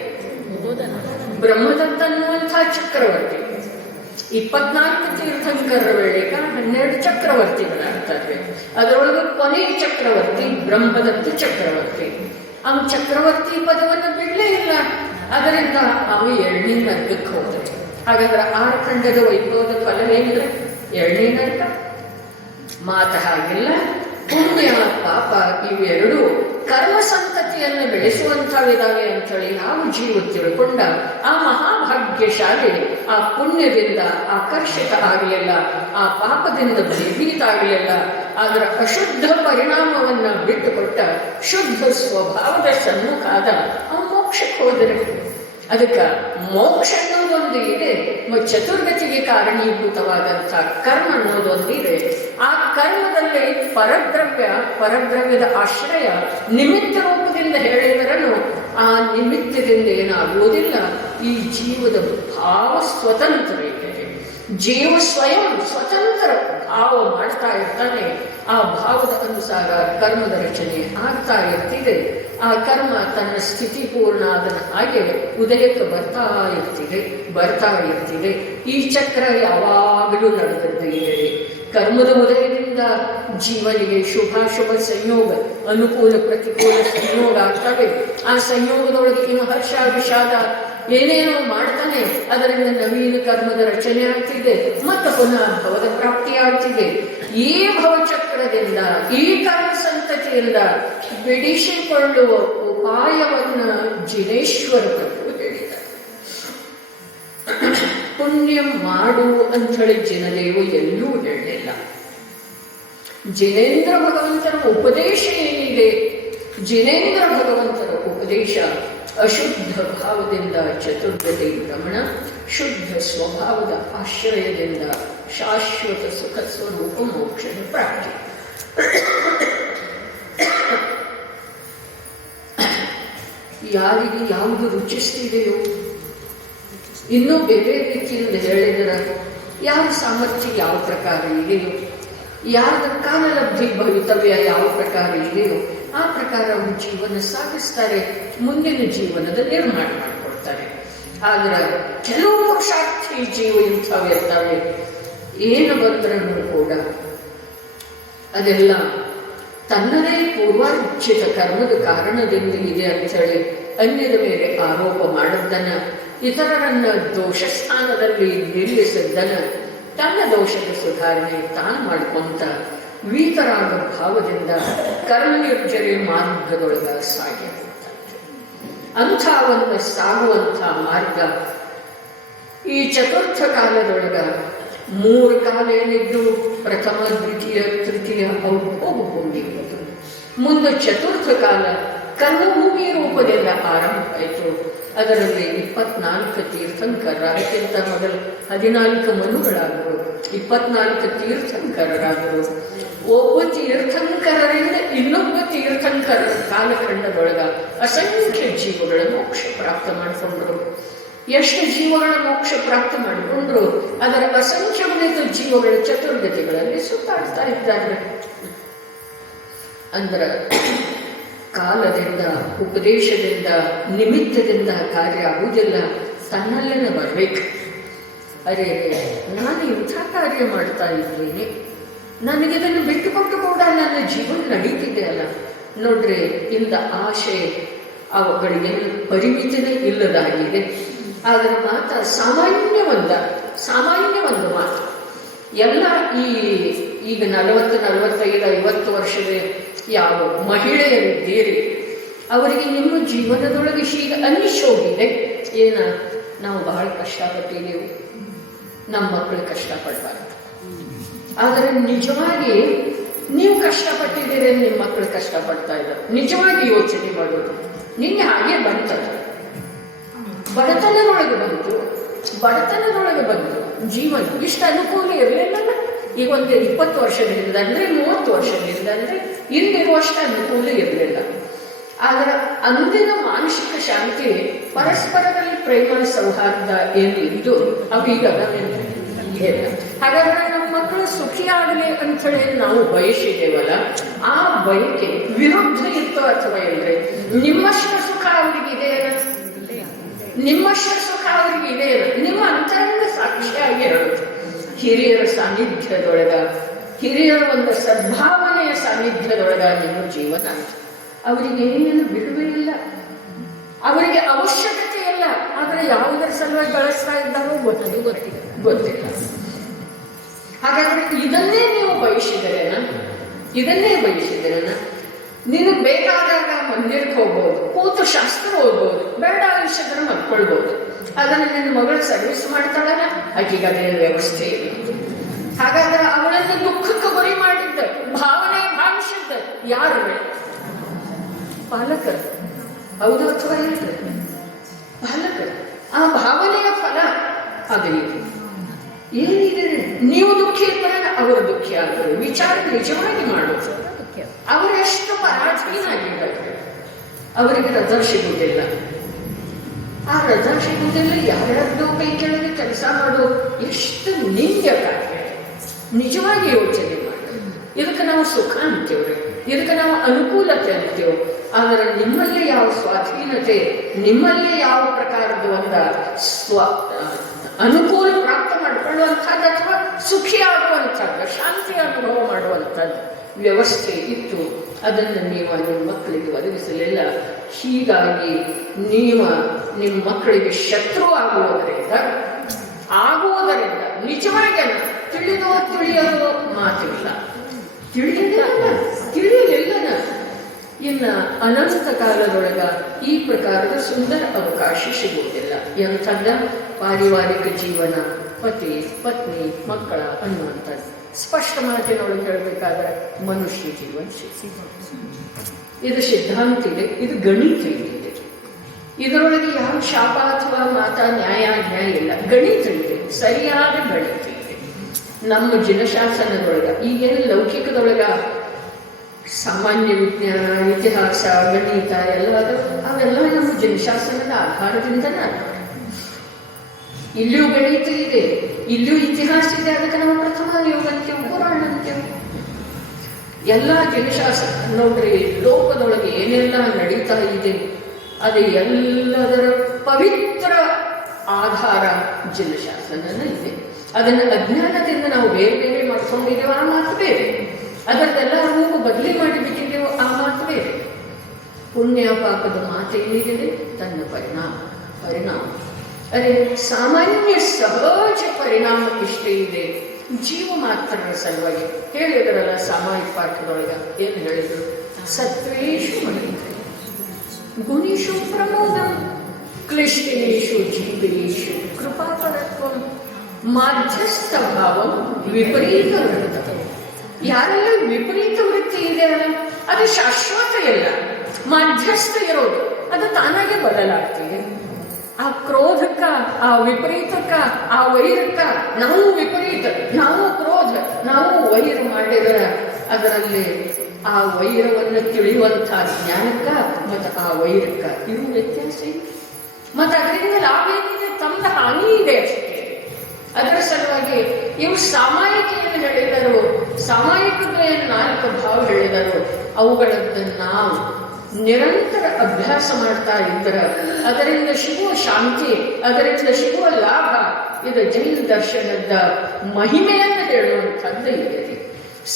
ಬ್ರಹ್ಮದತ್ತನ್ನುವಂಥ ಚಕ್ರವರ್ತಿ 24 ತೀರ್ಥಂಕರರ ವೇಳೆಗ 12 ಚಕ್ರವರ್ತಿಗಳಾಗ್ತಾರೆ. ಅದರೊಳಗೆ ಕೊನೆಯ ಚಕ್ರವರ್ತಿ ಬ್ರಹ್ಮದತ್ತ ಚಕ್ರವರ್ತಿ. ಅವನು ಚಕ್ರವರ್ತಿ ಪದವನ್ನು ಬಿಡಲೇ ಇಲ್ಲ. ಅದರಿಂದ ಅವ 2ನೇ ನರ್ಕಕ್ಕೆ ಹೋದ. ಹಾಗಾದ್ರೆ 6 ಖಂಡದ ವೈಭವದ ಫಲ ಏನಿಲ್ಲ, 2ನೇ ನರ್ಕ. ಮಾತ ಹಾಗಿಲ್ಲ. ಪುಣ್ಯ ಪಾಪ ಇವೆರಡು ಕರ್ಮ ಸಂತತಿಯನ್ನು ಬೆಳೆಸುವಂಥವಿದಾವೆ ಅಂಥೇಳಿ ನಾವು ಜೀವ ತಿಳ್ಕೊಂಡ ಆ ಮಹಾಭಾಗ್ಯಶಾಲಿ ಆ ಪುಣ್ಯದಿಂದ ಆಕರ್ಷಿತ ಆಗಲಿಲ್ಲ, ಆ ಪಾಪದಿಂದ ಭಯಭೀತ ಆಗಲಿಲ್ಲ. ಅದರ ಅಶುದ್ಧ ಪರಿಣಾಮವನ್ನ ಬಿಟ್ಟುಕೊಟ್ಟ ಶುದ್ಧ ಸ್ವಭಾವದ ಸನ್ಮುಖಾದ ಆ ಮೋಕ್ಷಕ್ಕೆ ಹೋದರೆ. ಅದಕ್ಕೆ ಮೋಕ್ಷ ಅನ್ನೋದೊಂದು ಇದೆ, ಚತುರ್ಗತಿಗೆ ಕಾರಣೀಭೂತವಾದಂಥ ಕರ್ಮ ಅನ್ನೋದೊಂದಿದೆ. ಆ ಕರ್ಮದಲ್ಲಿ ಪರದ್ರವ್ಯದ ಆಶ್ರಯ ನಿಮಿತ್ತ ರೂಪದಿಂದ ಹೇಳಿದರನು ಆ ನಿಮಿತ್ತದಿಂದ ಏನಾಗುವುದಿಲ್ಲ. ಈ ಜೀವದ ಭಾವ ಸ್ವತಂತ್ರ ಇದೆ. ಜೀವ ಸ್ವಯಂ ಸ್ವತಂತ್ರ ಭಾವ ಮಾಡ್ತಾ ಇರ್ತಾನೆ. ಆ ಭಾವದ ಅನುಸಾರ ಕರ್ಮದ ರಚನೆ ಆಗ್ತಾ ಇರ್ತಿದೆ. ಆ ಕರ್ಮ ತನ್ನ ಸ್ಥಿತಿ ಪೂರ್ಣ ಅದನ್ನ ಹಾಗೆ ಉದಯಕ್ಕೆ ಬರ್ತಾ ಇರ್ತಿದೆ. ಈ ಚಕ್ರ ಯಾವಾಗಲೂ ನಡೆದದ್ದು ಇದೆ. ಕರ್ಮದ ಉದಯದಿಂದ ಜೀವನಿಗೆ ಶುಭಾಶುಭ ಸಂಯೋಗ, ಅನುಕೂಲ ಪ್ರತಿಕೂಲ ಸಂಯೋಗ ಆಗ್ತವೆ. ಆ ಸಂಯೋಗದೊಳಗೆ ಇನ್ನು ಹರ್ಷ ವಿಷಾದ ಏನೇನೋ ಮಾಡ್ತಾನೆ. ಅದರಿಂದ ನವೀನ ಕರ್ಮದ ರಚನೆ ಆಗ್ತಿದೆ, ಮತ್ತು ಪುನಃ ಭವದ ಪ್ರಾಪ್ತಿ ಆಗ್ತಿದೆ. ಈ ಭವಚಕ್ರದಿಂದ, ಈ ಕರ್ಮ ಸಂತತಿಯಿಂದ ಬಿಡಿಸಿಕೊಳ್ಳುವ ಉಪಾಯವನ್ನ ಜಿನೇಶ್ವರ ಪ್ರಭು ಹೇಳಿದ್ದಾರೆ. ಪುಣ್ಯ ಮಾಡು ಅಂಥೇಳಿ ಜಿನದೇವು ಎಲ್ಲೂ ಹೇಳಲಿಲ್ಲ. ಜಿನೇಂದ್ರ ಭಗವಂತನ ಉಪದೇಶ ಏನಿದೆ, ಜಿನೇಂದ್ರ ಭಗವಂತನ ಉಪದೇಶ ಅಶುದ್ಧ ಭಾವದಿಂದ ಚತುರ್ಗತಿ ಭ್ರಮಣ, ಶುದ್ಧ ಸ್ವಭಾವದ ಆಶ್ರಯದಿಂದ ಶಾಶ್ವತ ಸುಖ ಸ್ವರೂಪ ಮೋಕ್ಷದ ಪ್ರಾಪ್ತಿ. ಯಾರಿಗೆ ಯಾವುದು ರುಚಿಸ್ತಿದೆಯೋ, ಇನ್ನೂ ಬೇರೆ ರೀತಿಯಿಂದ ಹೇಳಿದರೆ ಯಾರ ಸಾಮರ್ಥ್ಯ ಯಾವ ಪ್ರಕಾರ ಇದೆಯೋ, ಯಾರ ಕಾಲಲಬ್ಧಿ ಭವಿತವ್ಯ ಯಾವ ಪ್ರಕಾರ ಇದೆಯೋ ಆ ಪ್ರಕಾರ ಅವರು ಜೀವನ ಸಾಗಿಸ್ತಾರೆ, ಮುಂದಿನ ಜೀವನದ ನಿರ್ಮಾಣ ಮಾಡಿಕೊಡ್ತಾರೆ. ಆದ್ರೆ ಕೆಲವು ಪುರುಷಾರ್ಥಿ ಜೀವ ಇಂಥವಿರ್ತವೆ, ಏನು ಬಂದ್ರೂ ಕೂಡ ಅದೆಲ್ಲ ತನ್ನದೇ ಪೂರ್ವಾರ್ಜಿತ ಕರ್ಮದ ಕಾರಣದಿಂದ ಇದೆ ಅಂಥೇಳಿ ಅನ್ಯದ ಮೇಲೆ ಆರೋಪ ಮಾಡಿದ್ದನ್ನ, ಇತರರನ್ನ ದೋಷ ಸ್ಥಾನದಲ್ಲಿ ನಿಲ್ಲಿಸಿದ್ದನ್ನ, ತನ್ನ ದೋಷದ ಸುಧಾರಣೆ ತಾನು ಮಾಡಿಕೊಂತ ವೀತರಾಗ ಭಾವದಿಂದ ಕರ್ಮನಿರ್ಜರಿ ಮಾರ್ಗದೊಳಗ ಸಾಗಿ ಅಂಥ ಒಂದು ಸಾಗುವಂಥ ಮಾರ್ಗ ಈ ಚತುರ್ಥ ಕಾಲದೊಳಗ 3 ಕಾಲ ಏನಿದ್ದು ಪ್ರಥಮ ದ್ವಿತೀಯ ತೃತೀಯ ಅವು ಹೋಗಿತ್ತು. ಮುಂದೆ ಚತುರ್ಥ ಕಾಲ ಕರ್ಮಭೂಮಿ ರೂಪದಿಂದ ಆರಂಭ ಆಯಿತು. ಅದರಲ್ಲಿ 24 ತೀರ್ಥಂಕರ, ಅದಕ್ಕಿಂತ ಮೊದಲು 14 ಮನುಗಳಾದರು, 24 ತೀರ್ಥಂಕರರಾದರು. ಒಬ್ಬ ತೀರ್ಥಂಕರರಿಂದ ಇನ್ನೊಬ್ಬ ತೀರ್ಥಂಕರರ ಕಾಲಖಂಡದೊಳಗ ಅಸಂಖ್ಯ ಜೀವಗಳ ಮೋಕ್ಷ ಪ್ರಾಪ್ತ ಮಾಡಿಕೊಂಡ್ರು. ಎಷ್ಟು ಜೀವಗಳ ಮೋಕ್ಷ ಪ್ರಾಪ್ತ ಮಾಡಿಕೊಂಡ್ರು, ಅದರ ಅಸಂಖ್ಯಗಳಿತ ಜೀವಗಳ ಚತುರ್ಗತಿಗಳಲ್ಲಿ ಸುತ್ತಾಡ್ತಾ ಇದ್ದಾರೆ. ಅಂದ್ರ ಕಾಲದಿಂದ, ಉಪದೇಶದಿಂದ, ನಿಮಿತ್ತದಿಂದ ಕಾರ್ಯ ಆಗುವುದಿಲ್ಲ, ತನ್ನಲ್ಲೇನೆ ಬರ್ಬೇಕು. ಅರೆ, ನಾನು ಇಂಥ ಕಾರ್ಯ ಮಾಡ್ತಾ ಇದ್ದೀನಿ, ನನಗಿದನ್ನು ಬಿಟ್ಟುಕೊಟ್ಟು ಕೂಡ ನನ್ನ ಜೀವನ ನಡೀತಿದೆ ಅಲ್ಲ ನೋಡ್ರಿ. ಇಂದ ಆಶೆ ಅವುಗಳಿಗೆ ಪರಿಮಿತಿನೇ ಇಲ್ಲದಾಗಿದೆ. ಅದರ ಮಾತು ಸಾಮಾನ್ಯ ಒಂದು ಮಾತು. ಎಲ್ಲ ಈಗ 40, 45, 50 ವರ್ಷದ ಯಾವ ಮಹಿಳೆಯರಿದ್ದೀರಿ ಅವರಿಗೆ ನಿಮ್ಮ ಜೀವನದೊಳಗೆ ಹೀಗೆ ಅನ್ನಿಸೋಗಿದೆ, ಏನ ನಾವು ಬಹಳ ಕಷ್ಟಪಟ್ಟಿದ್ದೀವಿ, ನಮ್ಮ ಮಕ್ಕಳು ಕಷ್ಟಪಡಬಾರ್ದು. ಆದರೆ ನಿಜವಾಗಿ ನೀವು ಕಷ್ಟಪಟ್ಟಿದ್ದೀರಿ, ನಿಮ್ಮ ಮಕ್ಕಳು ಕಷ್ಟಪಡ್ತಾ ಇದ್ದಾರೆ. ನಿಜವಾಗಿ ಯೋಚನೆ ಮಾಡೋದು. ನಿನ್ನೆ ಹಾಗೆ ಬಂತದ, ಬಡತನದೊಳಗೆ ಬಂತು ಜೀವನ. ಇಷ್ಟು ಅನುಕೂಲ ಇರಲಿಲ್ಲ. ಈಗ ಒಂದು 20 ವರ್ಷದಿಂದ ಅಂದ್ರೆ 30 ವರ್ಷದಿಂದ ಅಂದ್ರೆ ಇಂದಿರುವಷ್ಟು ಅನುಕೂಲ ಇರಲಿಲ್ಲ. ಆದರೆ ಅಂದಿನ ಮಾನಸಿಕ ಶಾಂತಿ, ಪರಸ್ಪರದಲ್ಲಿ ಪ್ರೇಮ ಸೌಹಾರ್ದ ಏನು ಇದು ಅವು ಈಗ ಹಾಗಾದ್ರೆ ನಮ್ಮ ಮಕ್ಕಳು ಸುಖಿಯಾಗಲಿ ಅಂಥೇಳಿ ನಾವು ಬಯಸಿದ್ದೇವಲ್ಲ, ಆ ಬಯಕೆ ವಿರುದ್ಧ ಇತ್ತು ಅಥವಾ ಇಲ್ಲದೆ ನಿಮ್ಮಷ್ಟು ಸುಖ ಅವರಿಗಿದೆ, ನಿಮ್ಮಷ್ಟು ಸುಖ ಅವರಿಗೆ ಇದೆ, ನಿಮ್ಮ ಅಂತರಂಗ ಸಾಕ್ಷಿಯಾಗಿ ಹೇಳುತ್ತೆ. ಹಿರಿಯರ ಸಾನ್ನಿಧ್ಯದೊಳಗ, ಹಿರಿಯರ ಒಂದು ಸದ್ಭಾವನೆಯ ಸಾನ್ನಿಧ್ಯದೊಳಗ ನಿಮ್ಮ ಜೀವನ ಅವರಿಗೆ ಏನೇನು ಬಿಡುವೇ ಇಲ್ಲ, ಅವರಿಗೆ ಅವಶ್ಯಕತೆ ಇಲ್ಲ. ಆದರೆ ಯಾವುದರ ಸಲುವಾಗಿ ಬಳಸ್ತಾ ಇದ್ದಾರೋ ಗೊತ್ತಿಲ್ಲ. ಹಾಗಾದ್ರೆ ಇದನ್ನೇ ನೀವು ಬಯಸಿದರೇನ? ನಿನಗೆ ಬೇಕಾದಾಗ ಮಂದಿರಕ್ಕೆ ಹೋಗ್ಬೋದು, ಕೂತು ಶಾಸ್ತ್ರ ಓದ್ಬೋದು, ಬೇಡ ಅನಿಸಿದ್ರೆ ಮಲ್ಕೊಳ್ಬೋದು. ಅದನ್ನು ನಿನ್ನ ಮಗಳು ಸರ್ವಿಸ್ ಮಾಡ್ತಾಳಲ್ಲ, ಆಕೆಗೆ ಅದೇ ವ್ಯವಸ್ಥೆ ಇಲ್ಲ. ಹಾಗಾದ್ರೆ ಅವಳನ್ನು ದುಃಖಕ್ಕೆ ಗುರಿ ಮಾಡಿದ್ದ, ಭಾವನೆ ಭಾವಿಸಿದ್ದ ಯಾರು? ಪಾಲಕರು. ಹೌದು ಅಥವಾ ಇಲ್ಲ? ಪಾಲಕರು. ಆ ಭಾವನೆಯ ಫಲ ಅದು ಏನಿದೆ. ನೀವು ದುಃಖಿ ಇದ್ದರೆ ಅವರು ದುಃಖಿ ಆಗ್ತಾರೆ. ವಿಚಾರ ನಿಜವಾಗಿ ಮಾಡೋದು. ಅವರೆಷ್ಟು ಪರಾಧೀನಾಗಿದ್ದಾರೆ, ಅವರಿಗೆ ರಜಾ ಸಿಗುವುದಿಲ್ಲ. ಆ ರಜಾ ಸಿಗುವುದಿಲ್ಲ, ಯಾರ್ಯಾರ್ದೋ ಕೈ ಕೆಳಗೆ ಕೆಲಸ ಮಾಡೋ ಎಷ್ಟು ನಿಂದ್ಯ ಕಾರ್ಯ. ನಿಜವಾಗಿ ಯೋಚನೆ ಮಾಡಿ. ಇದಕ್ಕೆ ನಾವು ಸುಖ ಅಂತೀವ್ರಿ, ಇದಕ್ಕೆ ನಾವು ಅನುಕೂಲತೆ ಅಂತೀವಿ. ಆದರೆ ನಿಮ್ಮಲ್ಲಿ ಯಾವ ಸ್ವಾಧೀನತೆ, ನಿಮ್ಮಲ್ಲಿ ಯಾವ ಪ್ರಕಾರದ ಒಂದು ಅನುಕೂಲ ಪ್ರಾಪ್ತ ಮಾಡಿಕೊಳ್ಳುವಂಥದ್ದು ಅಥವಾ ಸುಖಿ ಆಗುವಂಥದ್ದು, ಶಾಂತಿ ಅನುಭವ ಮಾಡುವಂಥದ್ದು ವ್ಯವಸ್ಥೆ ಇತ್ತು, ಅದನ್ನು ನೀವು ನಿಮ್ಮ ಮಕ್ಕಳಿಗೆ ಒದಗಿಸಲಿಲ್ಲ. ಹೀಗಾಗಿ ನೀವು ನಿಮ್ಮ ಮಕ್ಕಳಿಗೆ ಶತ್ರು ಆಗುವುದರಿಂದ ನಿಜವಾಗಿ ತಿಳಿಯೋದು ಮಾತಿಲ್ಲ, ತಿಳಿಯಲಿಲ್ಲ. ಇನ್ನು ಅನಂತ ಕಾಲದೊಳಗ ಈ ಪ್ರಕಾರದ ಸುಂದರ ಅವಕಾಶ ಸಿಗುವುದಿಲ್ಲ. ಎಂಥದ್ದ ಪಾರಿವಾರಿಕ ಜೀವನ, ಪತಿ ಪತ್ನಿ ಮಕ್ಕಳ ಅನ್ನುವಂಥದ್ದು. ಸ್ಪಷ್ಟ ಮಾತಿನೊಳಗೆ ಹೇಳಬೇಕಾದ್ರೆ ಮನುಷ್ಯ ಜೀವನ ಇದು ಸಿದ್ಧಾಂತ ಇದೆ, ಇದು ಗಣಿತ ಇದೆ. ಇದರೊಳಗೆ ಯಾವ ಶಾಪ ಅಥವಾ ಮಾತಾ ನ್ಯಾಯ ಇಲ್ಲ, ಗಣಿತ ಇದೆ, ಸರಿಯಾದ ಗಣಿತ ಇದೆ. ನಮ್ಮ ಜಿನಶಾಸನದೊಳಗ ಈಗೇನು ಲೌಕಿಕದೊಳಗ ಸಾಮಾನ್ಯ ವಿಜ್ಞಾನ, ಇತಿಹಾಸ, ಗಣಿತ ಎಲ್ಲ ಅವೆಲ್ಲ ನಮ್ಮ ಜಿನಶಾಸನದ ಆಧಾರದಿಂದನೇ ಇಲ್ಲಿಯೂ ಗಣಿತ ಇದೆ, ಇಲ್ಲಿಯೂ ಇತಿಹಾಸ ಇದೆ. ಅದಕ್ಕೆ ನಾವು ಪ್ರಥಮ ಯುಗ ಅಂತೇವೆ, ಪುರಾಣ ಅಂತೇವೆ. ಎಲ್ಲ ಜಲಶಾಸ್ತ್ರ ನೋಡ್ರಿ, ಲೋಕದೊಳಗೆ ಏನೆಲ್ಲ ನಡೀತಾ ಇದೆ ಅದು ಎಲ್ಲದರ ಪವಿತ್ರ ಆಧಾರ ಜಲಶಾಸ್ತ್ರನ ಇದೆ. ಅದನ್ನು ಅಜ್ಞಾನದಿಂದ ನಾವು ಬೇರೆ ಬೇರೆ ಮಾಡ್ಕೊಂಡಿದ್ದೇವೆ, ಆ ಮಾತು ಬೇರೆ. ಅದರದೆಲ್ಲ ರೂಪ ಬದಲಿ ಮಾಡಿಬಿಟ್ಟಿದ್ದೇವೆ, ಆ ಮಾತು ಬೇರೆ. ಪುಣ್ಯ ಪಾಪದ ಮಾತೇನಿದೆ ತನ್ನ ಪರಿಣಾಮ ಅರೆ ಸಾಮಾನ್ಯ ಸಹಜ ಪರಿಣಾಮ ಇಷ್ಟೇ ಇದೆ. ಜೀವ ಮಾತ್ರರ ಸಲುವಾಗಿ ಹೇಳಿದ್ರಲ್ಲ ಸಾಮಾಜಿಕ ಪಾಠದೊಳಗೆ ಏನು ಹೇಳಿದ್ರು? ಸತ್ವೇಶು ಮಹಿಳೆ ಗುಣಿಷು ಪ್ರಮೋದಂ ಕ್ಲಿಷ್ಟೇಶು ಜೀವೇಶು ಕೃಪಾಪರತ್ವ ಮಾಧ್ಯಸ್ಥ ಭಾವಂ ವಿಪರೀತ ವೃತ್ತ. ಯಾರೆಲ್ಲ ವಿಪರೀತ ವೃತ್ತಿ ಇದೆ ಅಲ್ಲ, ಅದು ಶಾಶ್ವತ ಇಲ್ಲ. ಮಧ್ಯಸ್ಥ ಇರೋದು ಅದು ತಾನಾಗೆ ಬದಲಾಗ್ತಿದೆ. ಆ ಕ್ರೋಧಕ್ಕ, ಆ ವಿಪರೀತಕ್ಕ, ಆ ವೈರಕ್ಕ ನಾವು ವಿಪರೀತ, ನಾವು ಕ್ರೋಧ, ನಾವು ವೈರ ಮಾಡಿದರೆ ಅದರಲ್ಲಿ ಆ ವೈರವನ್ನು ತಿಳಿಯುವಂತಹ ಜ್ಞಾನಕ್ಕ ಮತ್ತು ಆ ವೈರಕ್ಕ ಇರುವ ವ್ಯತ್ಯಾಸ ಇದೆ. ಮತ್ತು ಅದರಿಂದ ಲಾಭ ಏನಿದೆ? ತಮ್ಮ ಹಾನಿ ಇದೆ ಅಷ್ಟೇ. ಅದರ ಸಲುವಾಗಿ ಇವು ಸಾಮಾಯಿಕ ಏನು ಹೇಳಿದರು, ಸಾಮಾಯಿಕದ ಏನು 4 ಭಾವ ಹೇಳಿದರು, ಅವುಗಳದ್ದು ನಾವು ನಿರಂತರ ಅಭ್ಯಾಸ ಮಾಡ್ತಾ ಇದ್ದರೆ ಅದರಿಂದ ಸಿಗುವ ಶಾಂತಿ, ಅದರಿಂದ ಸಿಗುವ ಲಾಭ, ಇದು ಜೈನ ದರ್ಶನದ ಮಹಿಮೆಯನ್ನು ಹೇಳುವಂಥದ್ದು ಇದೆ.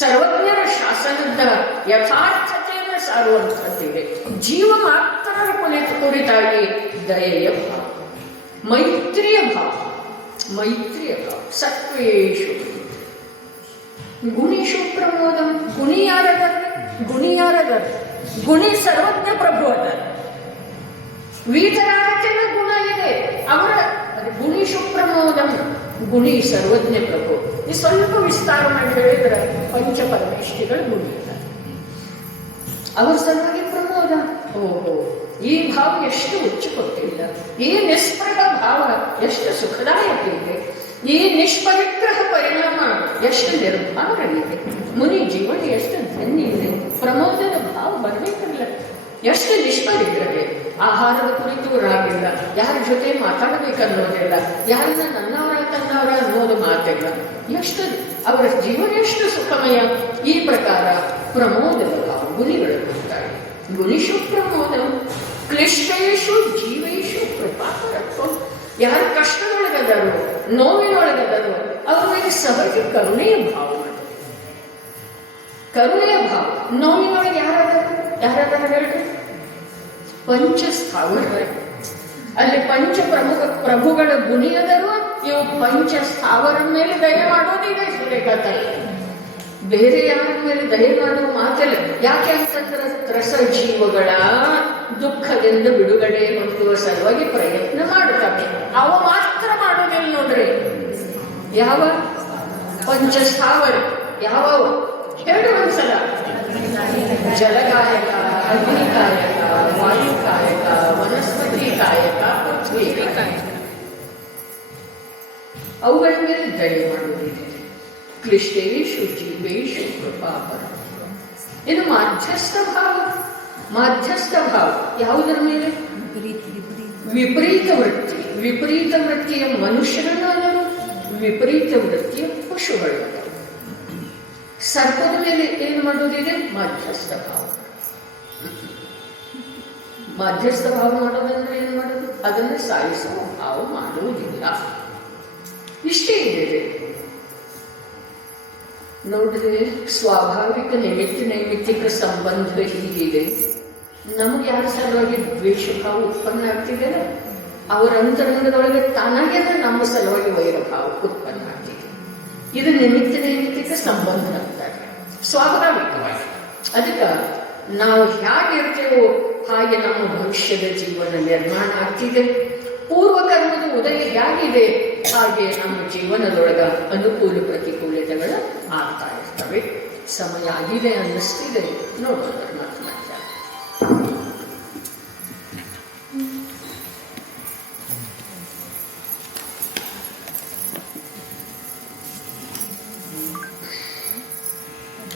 ಸರ್ವಜ್ಞರ ಶಾಸನದ ಯಥಾರ್ಥತೆಯನ್ನು ಸಾರುವಂಥದ್ದಿದೆ. ಜೀವ ಮಾತ್ರರ ಕುರಿತಾಗಿ ದಯೆಯ ಭಾವ, ಮೈತ್ರಿಯ ಭಾವ, ಸತ್ವೇಶು ಗುಣಿಷು ಪ್ರಮೋದಂ. ಗುಣಿ ಯಾರದಾರ? ಗುಣಿ ಸರ್ವಜ್ಞ ಪ್ರಭು ಅದ. ವೀತರಾಗತಿನ ಗುಣ ಇದೆ ಅವರ ಗುಣಿಷು ಪ್ರಮೋದಂ. ಗುಣಿ ಸರ್ವಜ್ಞ ಪ್ರಭು. ಈ ಸ್ವಲ್ಪ ವಿಸ್ತಾರ ಮಾಡಿ ಹೇಳಿದ್ರೆ ಪಂಚ ಪರಮೇಷ್ಠಿಗಳು ಗುಣಿ ಇದ್ದಾರೆ. ಅವರ ಸಲುವಾಗಿ ಪ್ರಮೋದ. ಓಹೋ, ಈ ಭಾವ ಎಷ್ಟು ಉಚ್ಚ ಕೊಟ್ಟಿಲ್ಲ. ಈ ನಿಸ್ಪೃಹ ಭಾವ ಎಷ್ಟು ಸುಖದಾಯಕ ಇದೆ. ಈ ನಿಷ್ಪರಿಗ್ರಹ ಪರಿಣಾಮ ಎಷ್ಟು ನಿರ್ಭಾರ ಇದೆ. ಮುನಿ ಜೀವನ ಎಷ್ಟು ಧನ್ಯ ಇದೆ. ಪ್ರಮೋದದ ಭಾವ ಬರಬೇಕಲ್ಲ. ಎಷ್ಟು ನಿಷ್ಪರಿಗ್ರಹ. ಆಹಾರದ ಕುರಿತು ರಾಗಿಲ್ಲ, ಯಾರ ಜೊತೆ ಮಾತಾಡಬೇಕನ್ನೋದಿಲ್ಲ, ಯಾರನ್ನ ನನ್ನವರ ತನ್ನವರ ಅನ್ನೋದು ಮಾತಿಲ್ಲ. ಎಷ್ಟು ಅವರ ಜೀವನ ಎಷ್ಟು ಸುಖಮಯ. ಈ ಪ್ರಕಾರ ಪ್ರಮೋದದ ಭಾವ ಗುಣಿಗಳು ಕೊಡ್ತಾರೆ. ಗುಣಿಷು ಪ್ರಮೋದ ಕ್ಲಿಷ್ಟೇಶು ಜೀವೇಶು ಕೃಪಾಕರತ್ವ. ಯಾರು ಕಷ್ಟದೊಳಗದರು, ನೋವಿನೊಳಗದರು, ಅವರ ಮೇಲೆ ಸಹಜ ಕರುಣೆಯ ಭಾವ. ನೋವಿನೊಳಗೆ ಯಾರಾದರೂ ಹೇಳ್ರಿ? ಪಂಚಸ್ಥಾವರ. ಅಲ್ಲಿ ಪಂಚ ಪ್ರಭುಗಳ ಗುಣಿಯದರು. ಇವು ಪಂಚಸ್ಥಾವರ ಮೇಲೆ ದಯ ಮಾಡೋದಿದೆ ಸುರೇಖಾತಾಯಿ. ಬೇರೆ ಯಾರ ಮೇಲೆ ದಯ ಮಾಡುವ ಮಾತಿಲ್ಲ. ಯಾಕೆ ಅಂತಂದ್ರೆ ತ್ರಸ ಜೀವಗಳ ದುಃಖದಿಂದ ಬಿಡುಗಡೆ ಹೊಂದುವ ಸಲುವಾಗಿ ಪ್ರಯತ್ನ ಮಾಡುತ್ತವೆ. ಅವ ಮಾತ್ರ ಮಾಡೋದಿಲ್ಲ ನೋಡ್ರಿ. ಯಾವ ಪಂಚಸ್ಥಾವರ ಯಾವ ಹೇಳು ಒಂದ್ಸಲ? ಜಲಕಾಯಕ, ಅಗ್ನಿಕಾಯಕ, ವಾಯುಕಾಯಕ, ವನಸ್ಪತಿ ಕಾಯಕ, ಪೃಥ್ವಿ ಕಾಯಕ. ಅವುಗಳ ಮೇಲೆ ದಯ ಮಾಡುವುದಿದೆ. ಕ್ಲಿಷ್ಟೇಶು ಜೀವೇಶು ಕೃಪಾಪರ. ಇದು ಮಾಧ್ಯಸ್ಥ ಭಾವ ಯಾವುದರ ಮೇಲೆ? ವಿಪರೀತ ವೃತ್ತಿ. ವಿಪರೀತ ವೃತ್ತಿಯ ಮನುಷ್ಯರನ್ನಾದರೂ ವಿಪರೀತ ವೃತ್ತಿಯ ಪಶುಗಳು. ಸರ್ಪದ ಮೇಲೆ ಏನು ಮಾಡೋದಿದೆ? ಮಾಧ್ಯಸ್ಥ ಭಾವ ಮಾಡೋದಂದ್ರೆ ಏನು ಮಾಡೋದು? ಅದನ್ನು ಸಾಯಿಸುವ ಭಾವ ಮಾಡುವುದಿಲ್ಲ. ಇಷ್ಟೇ ಇದೆ ನೋಡ್ರಿ. ಸ್ವಾಭಾವಿಕ ನೈಮಿತ್ತಿಕ ಸಂಬಂಧ ಹೀಗಿದೆ. ನಮ್ಗೆ ಯಾರ ಸಲುವಾಗಿ ದ್ವೇಷ ಭಾವ ಉತ್ಪನ್ನ ಆಗ್ತಿದೆಯಲ್ಲ, ಅವರ ಅಂತರಂಗದೊಳಗೆ ತಾನಾಗೆ ನಮ್ಮ ಸಲುವಾಗಿ ವೈರ ಭಾವ ಉತ್ಪನ್ನ ಆಗ್ತಿದೆ. ಇದು ನೈಮಿತ್ತಿಕ ಸಂಬಂಧ ಅಂತಾರೆ ಸ್ವಾಭಾವಿಕವಾಗಿ. ಅದಕ್ಕೆ ನಾವು ಹೇಗಿರ್ತೇವೋ ಹಾಗೆ ನಮ್ಮ ಭವಿಷ್ಯದ ಜೀವನ ನಿರ್ಮಾಣ ಆಗ್ತಿದೆ. ಪೂರ್ವಕರ್ಮದ ಉದಯ ಹೇಗಿದೆ ಹಾಗೆ ನಮ್ಮ ಜೀವನದೊಳಗ ಅನುಕೂಲ ಪ್ರತಿಕೂಲತೆಗಳು ಆಗ್ತಾ ಇರ್ತವೆ. ಸಮಯ ಆಗಿದೆ ಅನ್ನಿಸ್ತಿದೆ. ನೋಡೋಣ ಮಾತನಾಡಿ.